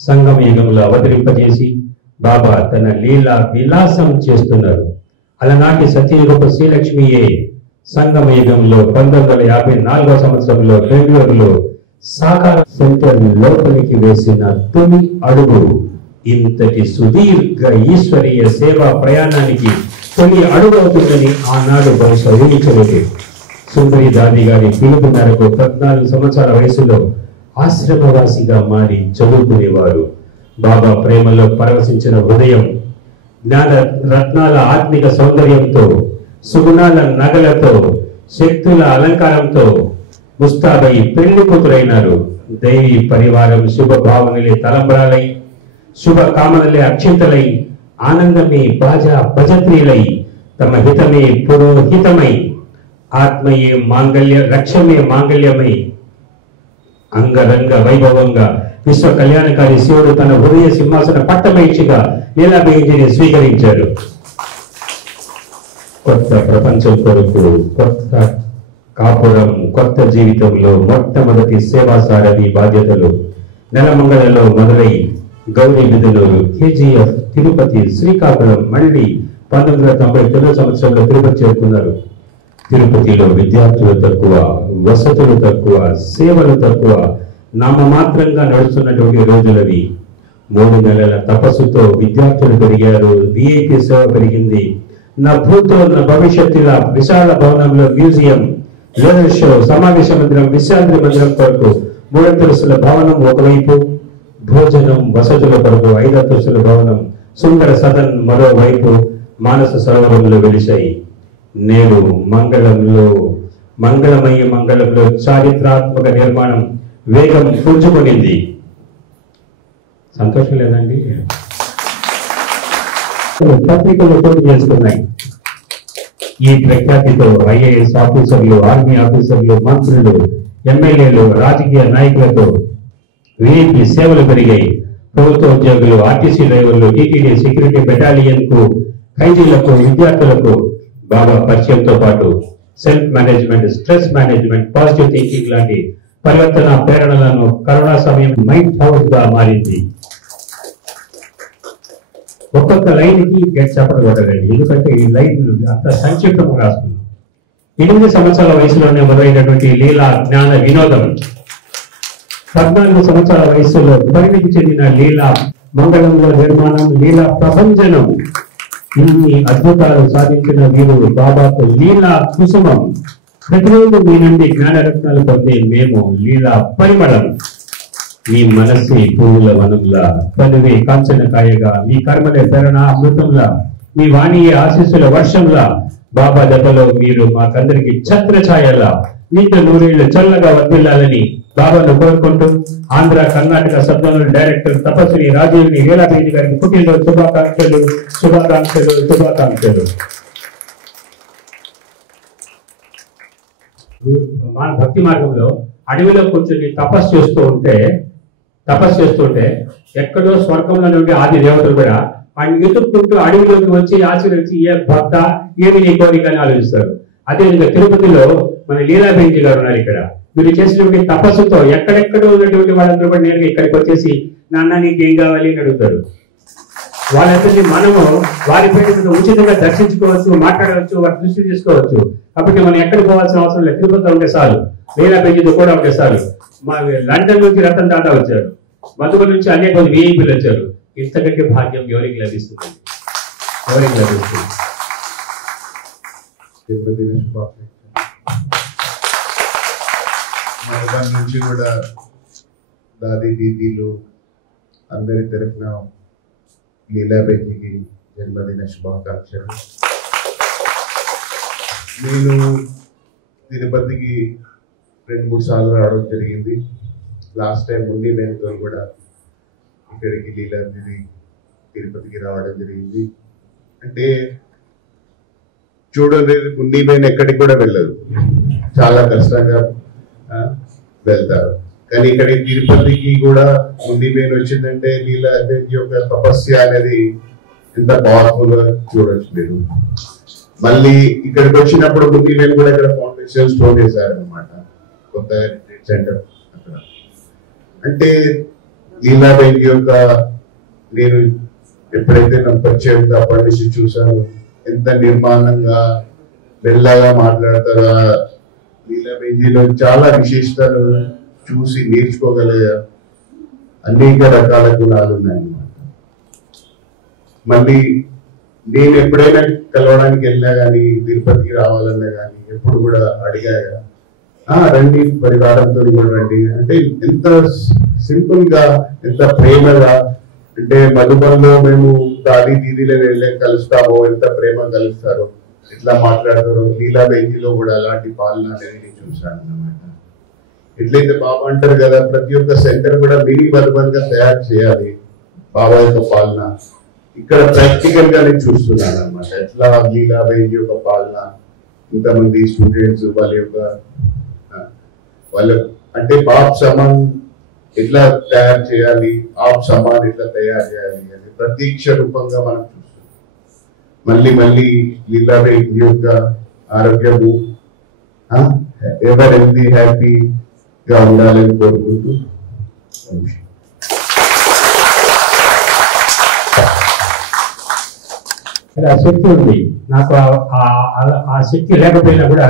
సంగమ యుగంలో అవతరింపజేసి బాబా తన లీలా విలాసం చేస్తున్నారు. అలనాటి సత్యయుగపు శ్రీలక్ష్మియే సంగమ యుగంలో 1954వ సంవత్సరంలో బెంగళూరులో సాకార సెంటర్ లోపలికి వేసిన తొలి అడుగు ఇంతటి సుదీర్ఘ ఈశ్వరీయ సేవా ప్రయాణానికి తొలి అడుగు అవుతుందని ఆనాడు బహుశా ఊహించలేదు. సుందరి దాది గారి పిలుపు మేరకు 14 సంవత్సరాల వయసులో ఆశ్రమవాసిగా మారి చదువుకునేవారు. బాబా ప్రేమలో పరవశించిన హృదయం జ్ఞాన రత్నాల ఆత్మిక సౌందర్యంతో, సుగుణాల నగలతో, శక్తుల అలంకారంతో ముస్తాబై పెళ్లి కూతురైనారు. దైవీ పరివారం శుభ భావనలే తలంబరాలై, శుభ కామనలే అక్షింతలై, ఆనందమే బాజా భజత్రీలై, తమ హితమే పురోహితమై, ఆత్మయే మాంగళ్య రక్షమే మాంగళ్యమై, అంగరంగ వైభవంగా విశ్వ కళ్యాణకారి శివుడు తన హృదయ సింహాసన పట్టమేక్షిగా లీలాబేంజీని స్వీకరించారు. కొత్త ప్రపంచం కొరకు కొత్త కాపురం, కొత్త జీవితంలో మొట్టమొదటి సేవా సారథి బాధ్యతలు నెలమంగళలో మొదలై గౌరీ బిదనూరు, కేజీఎఫ్, తిరుపతి, శ్రీకాకుళం, మళ్ళీ 1999వ సంవత్సరంలో తిరుపతి చేరుకున్నారు. తిరుపతిలో విద్యార్థులు తక్కువ, వసతులు తక్కువ, సేవలు తక్కువ, నామమాత్రంగా నడుస్తున్నటువంటి రోజులవి. 3 నెలల తపస్సుతో విద్యార్థులు పెరిగారు, విఐపి సేవ పెరిగింది. నా భూతో నా భవిష్యత్తుల విశాల భవనంలో మ్యూజియం, లెవెల్ షో, సమావేశ మందిరం, విశ్రాంతి మందిరం కొరకు 3 అంతస్తుల భవనం ఒకవైపు, భోజనం వసతుల కొరకు 5 అంతస్తుల భవనం, సుందర సదన్ మరోవైపు మానస సరోవరంలో వెలిశాయి. నేడు మంగళంలో చారిత్రాత్మక నిర్మాణం వేగం పుంజుకొనింది. సంతోషం లేదండి? పత్రికలు చోటు చేసుకున్నాయి. ఈ ప్రఖ్యాతితో ఐఏఎస్ ఆఫీసర్లు, ఆర్మీ ఆఫీసర్లు, మంత్రులు, ఎమ్మెల్యేలు, రాజకీయ నాయకులతో విఐపి సేవలు పెరిగాయి. ప్రభుత్వ ఉద్యోగులు, ఆర్టీసీ డ్రైవర్లు, టీటీడీ సెక్యూరిటీ బెటాలియన్ కు, ఖైదీలకు, విద్యార్థులకు బాబా పరిచయంతో పాటు self management, stress management, positive thinking లాంటి పరివర్తన ప్రేరణలను కరోనా సమయం మైండ్ హౌస్ గా మారింది. ఒక్కొక్క లైన్ కి చెప్పడం కొట్టదండి, ఎందుకంటే ఈ లైన్ అంత సంక్షిప్తంగా రాస్తున్నాం. 8 సంవత్సరాల వయసులోనే మొదలైనటువంటి లీలా జ్ఞాన వినోదం 14 సంవత్సరాల వయసులో పరిణితి చెందిన లీలా మంగళంలో నిర్మాణం, లీలా ప్రభంజనం, ఇన్ని అద్భుతాలు సాధించిన వీరు బాబాకు లీలా కుసుమం. ప్రతిరోజు మీ నుండి జ్ఞానరత్నాలు పొందే మేము లీలా పరిమళం. మీ మనస్సు పువ్వుల వనంలా, పదవి కాంచన కాయగా, మీ కర్మలే ప్రేరణ అమృతంలా, మీ వాణీయ ఆశీస్సుల వర్షంలా, బాబా దెబ్బలో మీరు మాకందరికి ఛత్రఛాయలా నిత్య నూరేళ్లు చల్లగా వర్దిల్లాలని బాబాను కోరుకుంటూ ఆంధ్ర కర్ణాటక సబ్జోనల్ డైరెక్టర్ తపస్వి రాజీవ్ని లీలాబేజీ గారికి పుట్టినరోజు శుభాకాంక్షలు, శుభాకాంక్షలు, శుభాకాంక్షలు. మన భక్తి మార్గంలో అడవిలో కూర్చొని తపస్సు చేస్తూ ఉంటే ఎక్కడో స్వర్గంలో నుండి ఆది దేవతలు కూడా ఆయన ఎదుర్కొంటూ అడవిలోకి వచ్చి ఆశీర్వదించి ఏ భక్త ఏమి నీ కోరిక అని ఆలోచిస్తారు. అదేవిధంగా తిరుపతిలో మన లీలాబేజీ గారు ఉన్నారు. ఇక్కడ మీరు చేసినటువంటి తపస్సుతో ఎక్కడెక్కడో ఉన్నటువంటి వాళ్ళందరూ కూడా నేరుగా ఇక్కడికి వచ్చేసి నాన్న నీకు ఏం కావాలి అని అడుగుతారు. వాళ్ళందరినీ మనము వారి పేరు ఉచితంగా దర్శించుకోవచ్చు, మాట్లాడవచ్చు, వారి దృష్టి తీసుకోవచ్చు. కాబట్టి మనం ఎక్కడికి పోవాల్సిన అవసరం లేదు. తిరుపతిలో ఉంటే చాలు, లీలాబేజీతో కూడా ఉంటే చాలు. మా లండన్ నుంచి రతన్ టాటా వచ్చారు, మధుబన్ నుంచి అనేక మంది విఐపీలు వచ్చారు. ఇంతకంటే భాగ్యం ఎవరికి లభిస్తుంది? మధుబన్ నుంచి కూడా దాది దీదీలు అందరి తరఫున లీలాబేజీకి జన్మదిన శుభాకాంక్షలు. నేను తిరుపతికి 2-3 సార్లు రావడం జరిగింది. లాస్ట్ టైం మున్ని బేన్తో కూడా ఇక్కడికి లీలాబేజీ తిరుపతికి రావడం జరిగింది. అంటే చూడండి, మున్ని బేన్ ఎక్కడికి కూడా వెళ్ళదు, చాలా కష్టంగా వెళ్తారు. కానీ ఇక్కడ తిరుపతికి కూడా మున్ని బేన్ వచ్చిందంటే లీలాబేజీ యొక్క తపస్య అనేది ఎంత పవర్ఫుల్ గా చూడొచ్చు మీరు. మళ్ళీ ఇక్కడికి వచ్చినప్పుడు మున్ని బేన్ కూడా ఇక్కడ ఫౌండేషన్ స్టోర్ చేశారనమాట, కొత్త రిట్రీట్ సెంటర్ అక్కడ. అంటే లీలాబేజీ యొక్క నేను ఎప్పుడైతే నాకు పరిచయం అప్పటి నుంచి చూసాను, ఎంత నిర్మాణంగా మెల్లగా మాట్లాడతారో. లీలాబేజీలో చాలా విశేషతలు చూసి నేర్చుకోగలిగే అనేక రకాల గుణాలు ఉన్నాయన్నమాట. మళ్ళీ నేను ఎప్పుడైనా కలవడానికి వెళ్ళినా కానీ, తిరుపతికి రావాలన్నా కానీ ఎప్పుడు కూడా అడిగాగా రండి, పరివారంతో కూడా రండి అంటే ఎంత సింపుల్ గా, ఎంత ప్రేమగా. అంటే మధుబన్లో మేము దాది దీదీలో వెళ్ళే కలుస్తామో ఎంత ప్రేమ కలుస్తారో, ఎట్లా మాట్లాడతారో. లీలాబేజీలో కూడా అలాంటి పాలన అనేది చూశాను అన్నమాట. ఎట్లయితే బాబా అంటారు కదా, ప్రతి ఒక్క సెంటర్ కూడా మినీ మధుబన్ గా తయారు చేయాలి బాబా యొక్క పాలన. ఇక్కడ ప్రాక్టికల్ గా నేను చూస్తున్నాను అనమాట, ఎట్లా లీలాబేజీ యొక్క పాలన, ఇంతమంది స్టూడెంట్స్ వాళ్ళ అంటే బాప్ సమాన్ ఎట్లా తయారు చేయాలి, ఆప్ సమాన్ ఎట్లా తయారు చేయాలి అని ప్రతీక్ష రూపంగా మనం చూస్తున్నాం. మళ్ళీ లీలాబేజీ యొక్క ఆరోగ్యము ఎవరు హెల్తీ హ్యాపీగా ఉండాలని కోరుకుంటూ ఆ శక్తి ఉంది నాకు. ఆ శక్తి లేకపోయినా కూడా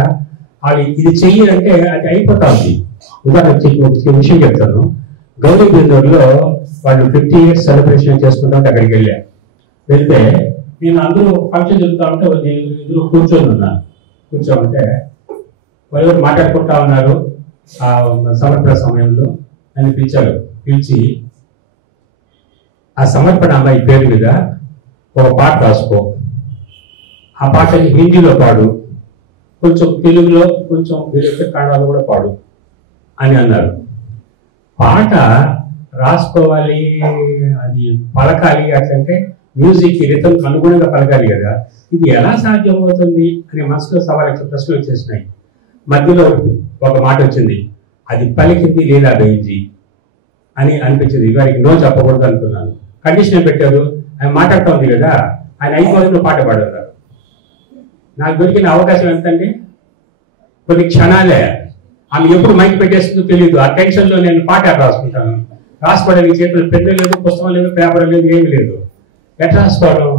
అది ఇది చెయ్యాలంటే అది అయిపోతా ఉంది. ఉదాహరణకి ఒక విషయం చెప్తాను. గౌరీ బెందూరులో వాళ్ళు 50 years సెలబ్రేషన్ చేసుకుంటా అక్కడికి వెళ్తే నేను అందరూ ఫంక్షన్ జరుగుతూ ఉంటే నేను ఇందులో కూర్చోమంటే వాళ్ళు మాట్లాడుకుంటా ఉన్నారు. ఆ సమర్పణ సమయంలో నన్ను పిలిచి ఆ సమర్పణ అమ్మాయి పేరు మీద ఒక పాట రాసుకో, ఆ పాటని హిందీలో పాడు, కొంచెం తెలుగులో, కొంచెం వేరే కన్నడలో కూడా పాడు అని అన్నారు. పాట రాసుకోవాలి, అది పలకాలి, అట్లంటే మ్యూజిక్ రిథంకి అనుగుణంగా పలకాలి కదా, ఇది ఎలా సాధ్యమవుతుంది అనే మనసులో సవాళ్ళ ప్రశ్నలు వచ్చేసినాయి. మధ్యలో ఒక మాట వచ్చింది, అది పలికింది లీలా బెహెన్జీ అని అనిపించింది. వారికి నో చెప్పకూడదు అనుకున్నాను. కండిషన్ పెట్టారు, ఆయన మాట్లాడుతూ ఉంది కదా, ఆయన అయిపోయిన పాట పాడారు. నాకు దొరికిన అవకాశం ఎంతండి, కొన్ని క్షణాలే. ఆమె ఎప్పుడు మైక్ పెట్టేస్తుందో తెలియదు. ఆ టెన్షన్లో నేను పాట రాసుకుంటాను. రాసుకోవడానికి చేతులు పెన్ను లేదు, పుస్తకం లేదు, పేపర్ లేదు, ఏమి లేదు. ఎట్లా రాసుకోవడం?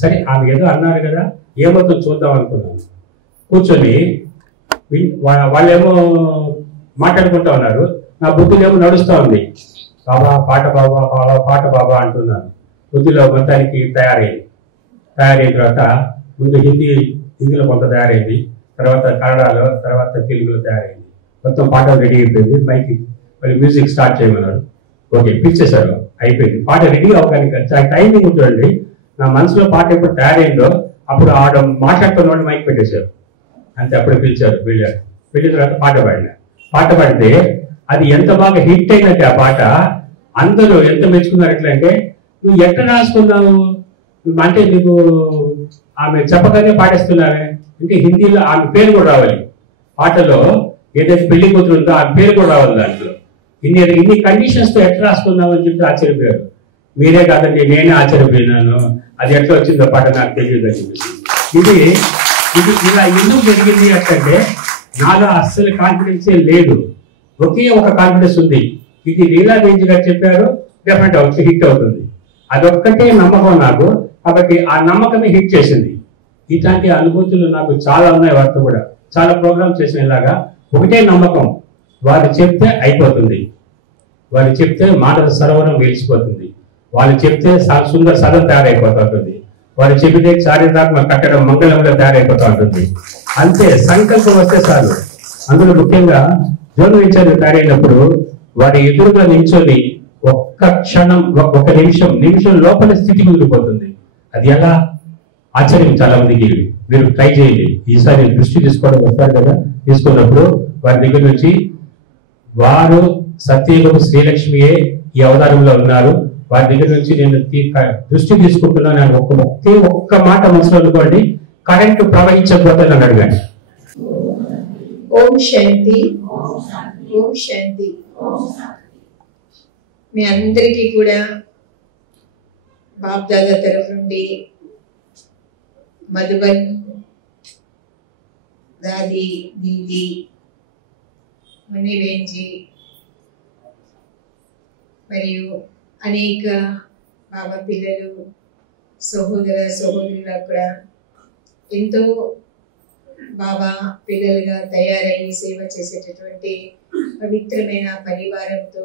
సరే ఆమె ఏదో అన్నారు కదా, ఏమవుతుందో చూద్దాం అనుకున్నాను. కూర్చొని వాళ్ళేమో మాట్లాడుకుంటా ఉన్నారు, నా బుద్ధిలో ఏమో నడుస్తూ ఉంది. బాబా పాట బాబా, బాబా పాట బాబా అంటున్నాను. బుద్ధిలో మొత్తానికి తయారైన తర్వాత ముందు హిందీలో కొంత తయారైంది, తర్వాత కన్నడలో, తర్వాత తెలుగులో తయారైంది. మొత్తం పాట రెడీ అయిపోయింది. మైక్ మళ్ళీ మ్యూజిక్ స్టార్ట్ చేయమన్నారు. ఓకే పిలిచేశారు, అయిపోయింది. పాట రెడీ అవ్వడానికి టైమింగ్ చూడండి. నా మనసులో పాట ఎప్పుడు తయారైందో అప్పుడు ఆడ మాట్లాడుతున్న మైక్ పెట్టేశారు. అంతే, అప్పుడు పిలిచారు. వెళ్ళిన తర్వాత పాట పాడితే అది ఎంత బాగా హిట్ అయినట్టు ఆ పాట అందరూ ఎంత మెచ్చుకున్నారు. ఎట్లా అంటే, నువ్వు ఎట్లా రాసుకున్నావు అంటే, నీకు ఆమె చెప్పగానే పాటిస్తున్నావే అంటే, హిందీలో ఆమె పేరు కూడా రావాలి పాటలో. ఏదైతే పెళ్లి కూతురు ఉందో ఆమె పేరు కూడా రావాలి దాంట్లో. ఇన్ని కండిషన్స్ తో ఎట్లా రాసుకున్నావు అని చెప్పి ఆశ్చర్యపోయారు. మీరే కాదండి, నేనే ఆశ్చర్యపోయినాను. అది ఎట్లా వచ్చిందో పాట నాకు తెలియదు అని చెప్పేసి. ఇది ఇలా ఎందుకు జరిగింది అంటే, నాలో అస్సలు కాన్ఫిడెన్సే లేదు. ఒకే ఒక కాన్ఫిడెన్స్ ఉంది, ఇది లీలా బెహెన్జీ గారు చెప్పారు, డెఫినెట్ అవుతుంది, హిట్ అవుతుంది. అదొక్కటే నమ్మకం నాకు. కాబట్టి ఆ నమ్మకమే హిట్ చేసింది. ఇట్లాంటి అనుభూతులు నాకు చాలా ఉన్నాయి. వారితో కూడా చాలా ప్రోగ్రామ్ చేసిన ఇలాగా. ఒకటే నమ్మకం, వారు చెప్తే అయిపోతుంది, వారు చెప్తే మాటల సరోవరం వేసిపోతుంది, వాళ్ళు చెప్తే సుందర సదం తయారైపోతుంది, వారు చెబితే చారిత్రాత్మక కట్టడం మంగళంగా తయారైపోతూ ఉంటుంది. అంతే, సంకల్పం వస్తే చాలు. అందులో ముఖ్యంగా జోన్ వెంచర్ తయారైనప్పుడు వారి ఎదురుగా నిల్చొని ఒక్క క్షణం, ఒక నిమిషం లోపల స్థితి కుదిరిపోతుంది. అది ఎలా ఆశ్చర్యం చాలా మందికి. మీరు ట్రై చేయండి. ఈసారి దృష్టి తీసుకోవడం వస్తారు కదా, తీసుకున్నప్పుడు వారి దగ్గర నుంచి వారు సత్యయుగపు శ్రీలక్ష్మియే ఈ అవతారంలో ఉన్నారు, వారి దగ్గర నుంచి నేను దృష్టి తీసుకుంటున్నాను. ఒక్క మాట మనసులో అనుకోండి, కరెంట్ ప్రవహించకపోతే నన్ను అడగండి. ఓం శాంతి, ఓం శాంతి. మీ అందరికీ కూడా బాప్ దాదా తరఫు నుండి మధుబన్ దాది, దీది, మణి బెహెన్జీ మరియు అనేక బాబా పిల్లలు, సహోదరులకు కూడా ఎంతో బాబా పిల్లలుగా తయారయ్యి సేవ చేసేటటువంటి పవిత్రమైన పరివారంతో,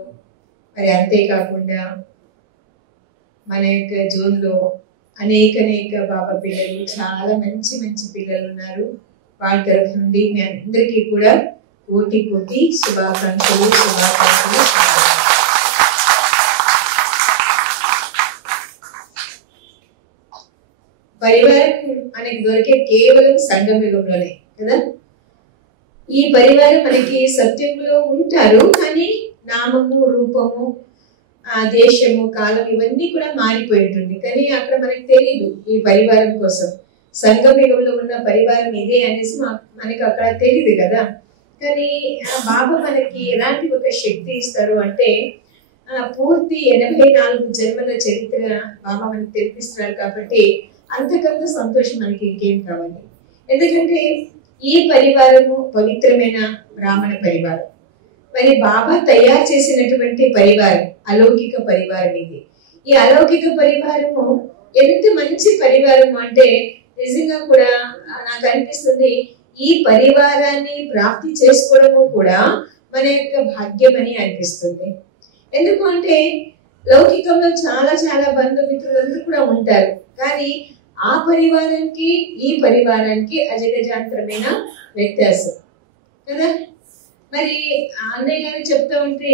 మరి అంతేకాకుండా మన యొక్క జోన్లో అనేక బాబా పిల్లలు, చాలా మంచి పిల్లలు ఉన్నారు. వాళ్ళ తరఫు నుండి మీ అందరికీ కూడా కోటి శుభాకాంక్షలు. పరివారం మనకి దొరికే కేవలం సంగమయుగంలోనే కదా. ఈ పరివారం మనకి సత్యంలో ఉంటారు, కానీ నామము, రూపము, దేశము, కాలం ఇవన్నీ కూడా మారిపోయి ఉంటుంది. కానీ అక్కడ మనకి తెలియదు ఈ పరివారం కోసం. సంగమయుగంలో ఉన్న పరివారం ఇదే అనేసి మనకి అక్కడ తెలియదు కదా. కానీ బాబా మనకి ఎలాంటి ఒక శక్తి ఇస్తారు అంటే, పూర్తి 84 జన్మల చరిత్ర బాబా మనకి తెలిపిస్తున్నారు. కాబట్టి అంతకంత సంతోషం మనకి ఇంకేం కావాలి. ఎందుకంటే ఈ పరివారము పవిత్రమైన బ్రాహ్మణ పరివారం. మరి బాబా తయారు చేసినటువంటి పరివారం, అలౌకిక పరివారం ఇది. ఈ అలౌకిక పరివారము ఎంత మంచి పరివారము అంటే, నిజంగా కూడా నాకు అనిపిస్తుంది ఈ పరివారాన్ని ప్రాప్తి చేసుకోవడము కూడా మన యొక్క భాగ్యం అని అనిపిస్తుంది. ఎందుకు అంటే లౌకికంలో చాలా బంధుమిత్రులందరూ కూడా ఉంటారు, కానీ ఆ పరివారానికి ఈ పరివారానికి అజగజాంతరమైన వ్యత్యాసం కదా. మరి అన్నయ్య గారు చెప్తా ఉంటే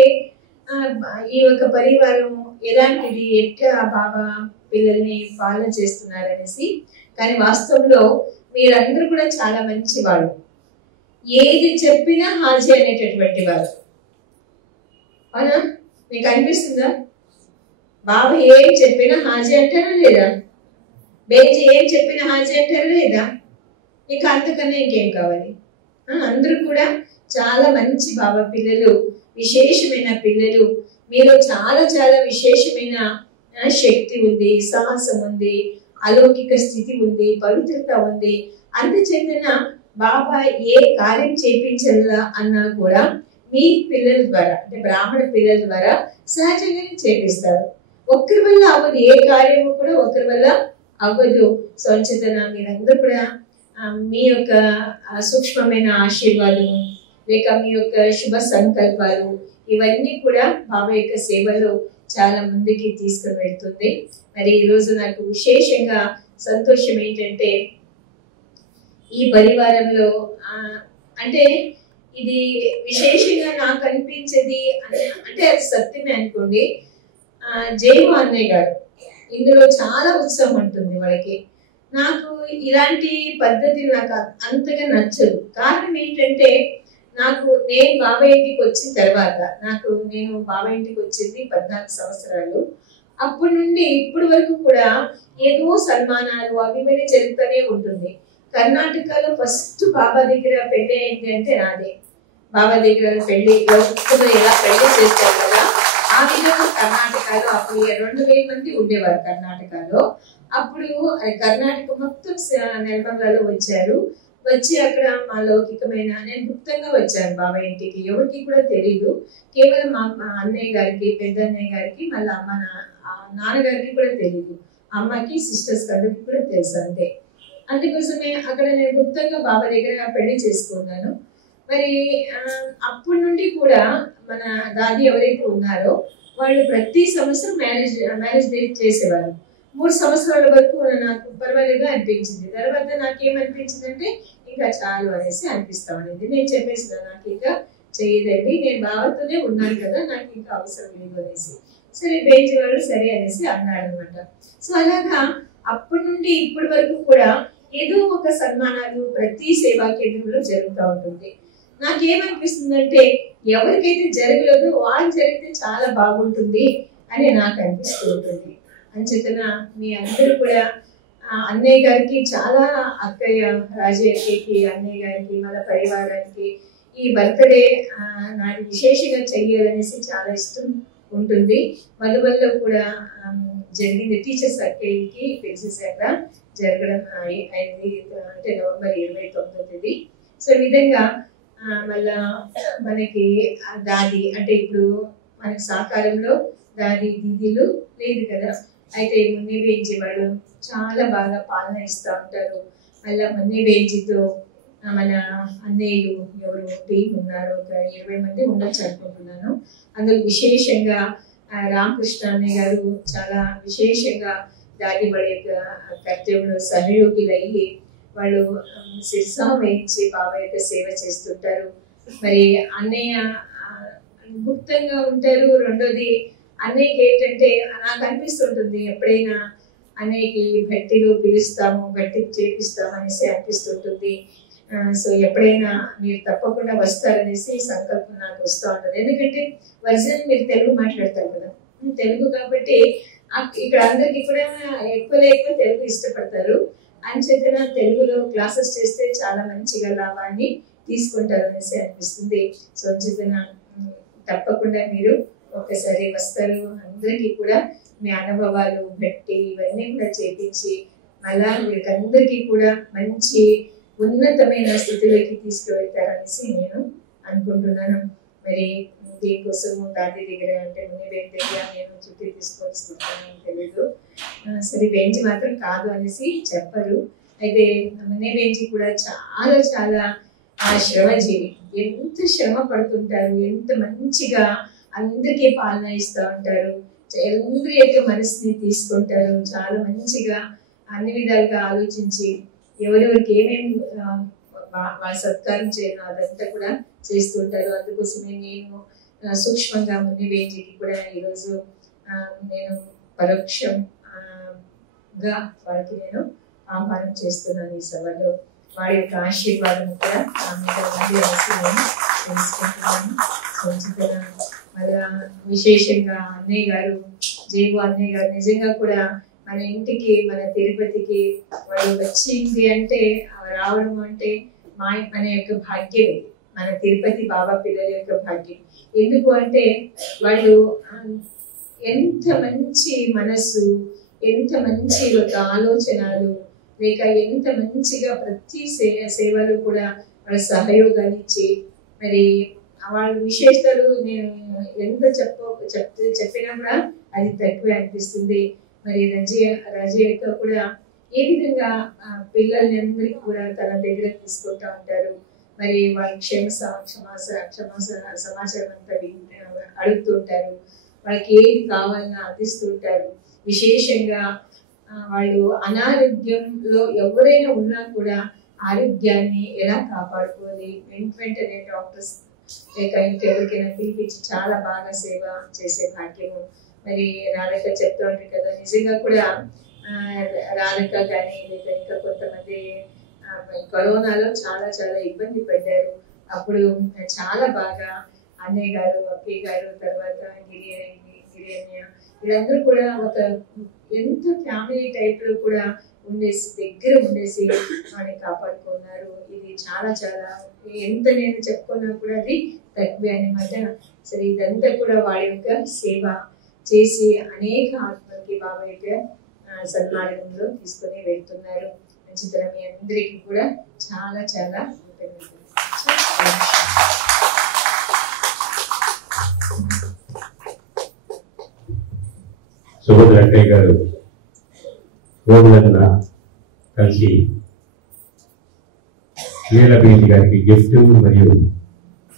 ఈ ఒక పరివారం ఎలాంటిది, ఎట్లా బాబా పిల్లల్ని పాలన చేస్తున్నారనేసి. కానీ వాస్తవంలో మీరందరూ కూడా చాలా మంచి వాళ్ళు, ఏది చెప్పినా హాజీ అనేటటువంటి వారు. అవునా? మీకు అనిపిస్తుందా? బాబా ఏం చెప్పినా హాజీ అంటారా లేదా? బెంజీ ఏం చెప్పినా హాజీ అంటారా లేదా? ఇంకా అంతకన్నా ఇంకేం కావాలి? అందరూ కూడా చాలా మంచి బాబా పిల్లలు, విశేషమైన పిల్లలు. మీలో చాలా చాలా విశేషమైన శక్తి ఉంది, సాహసం ఉంది, అలౌకిక స్థితి ఉంది, పవిత్రత ఉంది. అందుచేతన బాబా ఏ కార్యం చేపించాలా అన్నా కూడా మీ పిల్లల ద్వారా, అంటే బ్రాహ్మణ పిల్లల ద్వారా సహజంగానే చేపిస్తారు. ఒక్కరి వల్ల అవ్వదు, ఏ కార్యము కూడా ఒక్కరి వల్ల అవ్వదు. స్వచ్ఛతన మీరందరూ కూడా మీ యొక్క సూక్ష్మమైన ఆశీర్వాదము లేక మీ యొక్క శుభ సంకల్పాలు ఇవన్నీ కూడా బాబా యొక్క సేవలో చాలా ముందుకి తీసుకుని వెళ్తుంది. మరి ఈరోజు నాకు విశేషంగా సంతోషం ఏంటంటే ఈ పరివారంలో అంటే ఇది విశేషంగా నాకు అనిపించేది అంటే అది సత్యమే అనుకోండి. జైవ అన్నయ్య గారు ఇందులో చాలా ఉత్సాహం ఉంటుంది వాళ్ళకి. నాకు ఇలాంటి పద్ధతి నాకు అంతగా నచ్చదు. కారణం ఏంటంటే నేను బాబా ఇంటికి వచ్చిన తర్వాత నేను బాబా ఇంటికి వచ్చింది 14 సంవత్సరాలు. అప్పటి నుండి ఇప్పటి వరకు కూడా ఏదో సన్మానాలు అవి ఇవన్నీ జరుగుతూనే ఉంటుంది. కర్ణాటకలో ఫస్ట్ బాబా దగ్గర పెళ్లి అయింది అంటే నాదే. బాబా దగ్గర పెళ్లి ఎలా పెళ్లి చేస్తారు కదా ఆ విధంగా కర్ణాటకలో అప్పుడు 2000 మంది ఉండేవారు కర్ణాటకలో. అప్పుడు కర్ణాటక మొత్తం నెలబంగాలో వచ్చారు. వచ్చి అక్కడ మా లౌకికమైన నేను గుప్తంగా వచ్చాను బాబా ఇంటికి, ఎవరికి కూడా తెలీదు. కేవలం మా అన్నయ్య గారికి, పెద్ద అన్నయ్య గారికి, మళ్ళీ అమ్మ నాన్నగారికి కూడా తెలీదు. అమ్మకి సిస్టర్స్ అందరికి కూడా తెలుసు అంతే. అందుకోసమే అక్కడ నేను గుప్తంగా బాబా దగ్గర పెళ్లి చేసుకున్నాను. మరి అప్పటి నుండి కూడా మన దాది ఎవరైతే ఉన్నారో వాళ్ళు ప్రతి సంవత్సరం మ్యారేజ్ డే చేసేవారు. 3 సంవత్సరాల వరకు నాకు పర్వాలేదుగా అనిపించింది. తర్వాత నాకేమనిపించింది అంటే ఇంకా చాలు అనేసి అనిపిస్తా ఉండేది. నేను చెప్పేసిన నాకు ఇంకా చేయదండి, నేను బాబాతోనే ఉన్నాను కదా, నాకు ఇంకా అవసరం లేదు అనేసి. సరే బెంచ్ వాళ్ళు సరే అనేసి అన్నాడు అనమాట. సో అలాగా అప్పటి నుండి ఇప్పటి వరకు కూడా ఏదో ఒక సన్మానాలు ప్రతి సేవా కేంద్రంలో జరుగుతూ ఉంటుంది. నాకేమనిపిస్తుందంటే ఎవరికైతే జరగలేదో వాళ్ళు జరిగితే చాలా బాగుంటుంది అని నాకు అనిపిస్తూ ఉంటుంది. అంచేతన మీ అందరూ కూడా అన్నయ్య గారికి చాలా, అక్కయ్య రాజయ్యకి, అన్నయ్య గారికి, మన పరివారానికి ఈ బర్త్డే నాకు విశేషంగా చెయ్యాలనేసి చాలా ఇష్టం ఉంటుంది. మధుబల్లో కూడా జరిగింది. టీచర్స్ అక్కయ్యకి తెలిసేసాక జరగడం అయింది అంటే నవంబర్ 29వ తేదీ. సో ఈ విధంగా మళ్ళా మనకి దాది అంటే ఇప్పుడు మనకి సాకారంలో దాది దీదీలు లేదు కదా. అయితే మున్ని బెంజీ వాళ్ళు చాలా బాగా పాలన ఇస్తూ ఉంటారు. మళ్ళీ మున్ని బెంజీతో మన అన్నయ్యలు ఎవరు టీం ఉన్నారు, ఒక 20 మంది ఉండొచ్చు అనుకుంటున్నాను. అందులో విశేషంగా రామకృష్ణ అన్నయ్య గారు చాలా విశేషంగా దాది వాళ్ళ యొక్క కర్తవ్యంలో సహయోగిలు అయ్యి వాళ్ళు శిరసా వహించి బాబా యొక్క సేవ చేస్తుంటారు. మరి అన్నయ్య గుప్తంగా ఉంటారు. రెండోది అన్నయ్యకి ఏంటంటే నాకు అనిపిస్తుంటుంది ఎప్పుడైనా అన్నయ్యకి భట్టిలో పిలుస్తాము, భట్టి చేపిస్తాము అనేసి అనిపిస్తుంటుంది. సో ఎప్పుడైనా మీరు తప్పకుండా వస్తారనేసి సంకల్పం నాకు వస్తూ ఉంటుంది. ఎందుకంటే ఒరిజినల్ మీరు తెలుగు మాట్లాడతారు కదా, తెలుగు కాబట్టి ఇక్కడ అందరికి కూడా ఎక్కువ తెలుగు ఇష్టపడతారు. అంచేతన తెలుగులో క్లాసెస్ చేస్తే చాలా మంచిగా లాభాన్ని తీసుకుంటారు అనేసి అనిపిస్తుంది. సో అంచేతన తప్పకుండా మీరు ఒకసారి వస్తారు. అందరికీ కూడా మీ అనుభవాలు బట్టి ఇవన్నీ కూడా చేపించి మళ్ళా వీళ్ళకందరికీ కూడా మంచి ఉన్నతమైన స్థితిలోకి తీసుకువెళ్తారనేసి నేను అనుకుంటున్నాను. మరి దీనికోసము దాది దగ్గర అంటే ముని బెంచ్ దగ్గర నేను చుట్టూ తీసుకోవాల్సిందని తెలియదు. సరే బెంచ్ మాత్రం కాదు అనేసి చెప్పరు. అయితే ముని బెంచ్ కూడా చాలా చాలా శ్రమజీవి. ఎంత శ్రమ పడుతుంటారు, ఎంత మంచిగా అందరికీ పాలన ఇస్తూ ఉంటారు, అందరి యొక్క మనసుని తీసుకుంటారు. చాలా మంచిగా అన్ని విధాలుగా ఆలోచించి ఎవరెవరికి ఏమేమి వాళ్ళ సత్కారం చేయను అదంతా కూడా చేస్తుంటారు. అందుకోసమే నేను సూక్ష్మంగా ముని బెంజీకి కూడా ఈరోజు నేను పరోక్షంగా వాడికి నేను ఆహ్వానం చేస్తున్నాను ఈ సభలో. వాడి యొక్క ఆశీర్వాదం కూడా నా మీద ఉంది అనేసి నేను తెలుసుకుంటున్నాను. మళ్ళా విశేషంగా అన్నయ్య గారు, జేబు అన్నయ్య గారు నిజంగా కూడా మన ఇంటికి, మన తిరుపతికి వాళ్ళు వచ్చింది అంటే, రావడం అంటే మన యొక్క భాగ్యం, మన తిరుపతి బాబా పిల్లల యొక్క భాగ్యం. ఎందుకు అంటే వాళ్ళు ఎంత మంచి మనసు, ఎంత మంచి ఒక ఆలోచనలు, లేక ఎంత మంచిగా ప్రతి సేవలు కూడా వాళ్ళ సహయోగాన్ని ఇచ్చి, మరి వాళ్ళ విశేషాలు నేను ఎంత చెప్పినా కూడా అది తక్కువే అనిపిస్తుంది. మరి రజయ్య కూడా ఏ విధంగా పిల్లల్ని అందరికీ కూడా తన దగ్గర తీసుకుంటా ఉంటారు. మరి వాళ్ళ సమాచారం అంతా అడుగుతుంటారు, వాళ్ళకి ఏది కావాలన్నా అందిస్తుంటారు. విశేషంగా వాళ్ళు అనారోగ్యంలో ఎవరైనా ఉన్నా కూడా ఆరోగ్యాన్ని ఎలా కాపాడుకోవాలి, వెంటనే డాక్టర్స్ లేక ఇంకెవరికైనా పిలిపించి చాలా బాగా సేవ చేసే భాగ్యము. మరి రాధిక చెప్తూ ఉంటారు కదా, నిజంగా కూడా రాధిక కానీ లేక ఇంకా కొంతమంది కరోనాలో చాలా చాలా ఇబ్బంది పడ్డారు. అప్పుడు చాలా బాగా అన్నయ్య గారు, అక్కయ్య గారు, తర్వాత గిరియన్య వీళ్ళందరూ కూడా ఒక ఎంత ఫ్యామిలీ టైప్ లో కూడా ఉండేసి దగ్గర ఉండేసి వాళ్ళని కాపాడుకున్నారు. ఇది చాలా చాలా ఎంత నేను చెప్పుకున్నా కూడా అది తక్కువే అనమాట. సరే, ఇదంతా కూడా వాళ్ళ యొక్క సేవ చేసి అనేక ఆత్మలకి బాబా యొక్క సన్మార్గంలో తీసుకొని వెళ్తున్నారు. మంచితనం మీ అందరికీ కూడా చాలా చాలా సుభద్ర అక్కయ్య గారు ఓదులన్న కలిసి లీలాబేంజి గారికి గిఫ్ట్ మరియు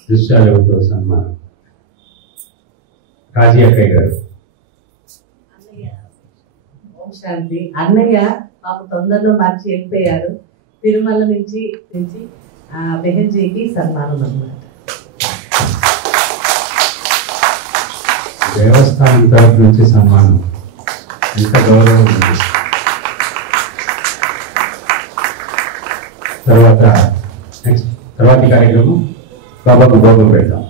దృశ్యాలతో సన్మానం. రాజీ అక్కయ్య గారు. ఓం శాంతి. అన్నయ్య మాకు తొందరలో మార్చి వెళ్ళిపోయారు. తిరుమల నుంచి బెహెంజీకి సన్మానం అన్నమాట. దేవస్థానం తరఫు నుంచి సన్మానం, ఎంత గౌరవం ఉంది. తర్వాతి కార్యక్రమం బాబాకు భోగం పెడతాం.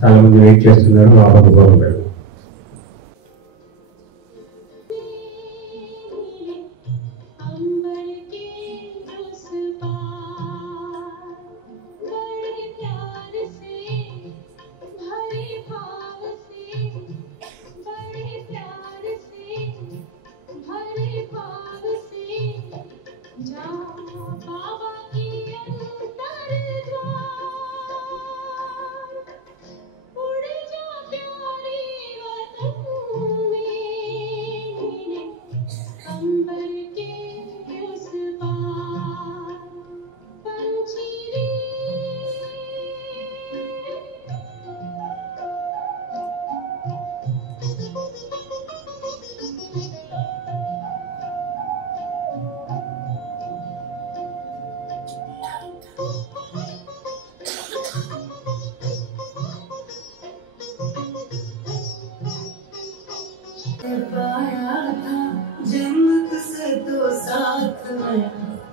చాలా మంది వెయిట్ చేస్తున్నారు. బాబాకు భోగం పెడతాం.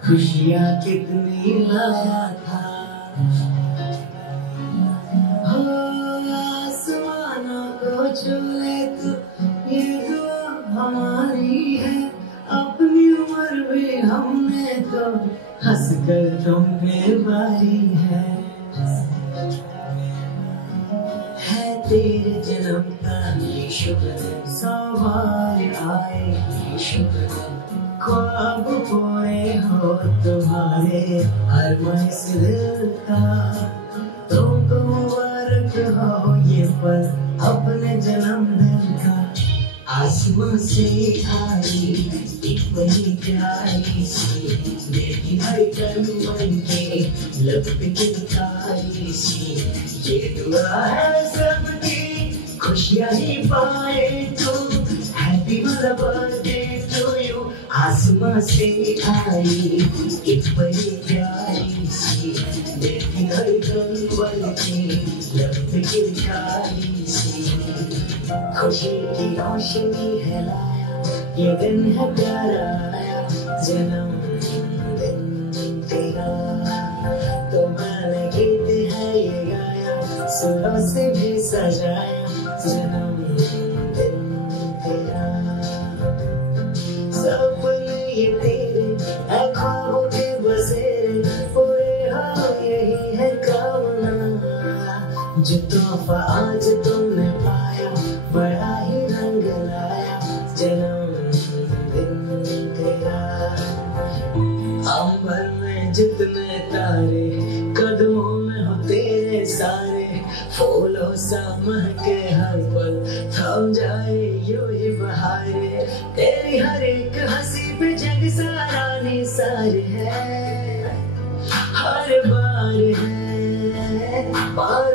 खुशियाँ कितनी लाया था, हो आसमानों को छू ले तू, ये दुआ हमारी है। अपनी उम्र में हमने तो हंस कर तुम पे बारी है तेरे जन्म का ये शुक्र, सवार आए ये शुक्र, ख्वाब पूरे हो तुम्हारे हर मंजिल का। तुमको मुबारक हो ये पल अपने जन्मदिन का। आसमां से आई एक बड़ी प्यारी सी मेरी धड़कन बनके लब पे चिंगारी सी, ये दुआ है सबकी खुशियाँ ही पाए तुम। Happy birthday to you. आसमां से आई एक बड़ी प्यारी सी मेरी धड़कन बनके लब पे चिंगारी सी, खुशी की रोशनी है लाया ये दिन है प्यारा आया, जन्मदिन तेरा तो मैंने गीत है ये गाया, सुरों से भी सजाया जन्मदिन तेरा। सपने ये तेरे है ख्वाबों के बसेरे पूरे हो यही है कामना। जो तोहफा आज तुमने पाया बड़ा ही रंग लाया जन्मदिन तेरा। अंबर में जितने तारे कदमों में हो तेरे सारे फूलों सा महके हर पल थम जाए यूं ही बहारे। तेरी हर एक हंसी पे जग सारा निसार है हर बार है बार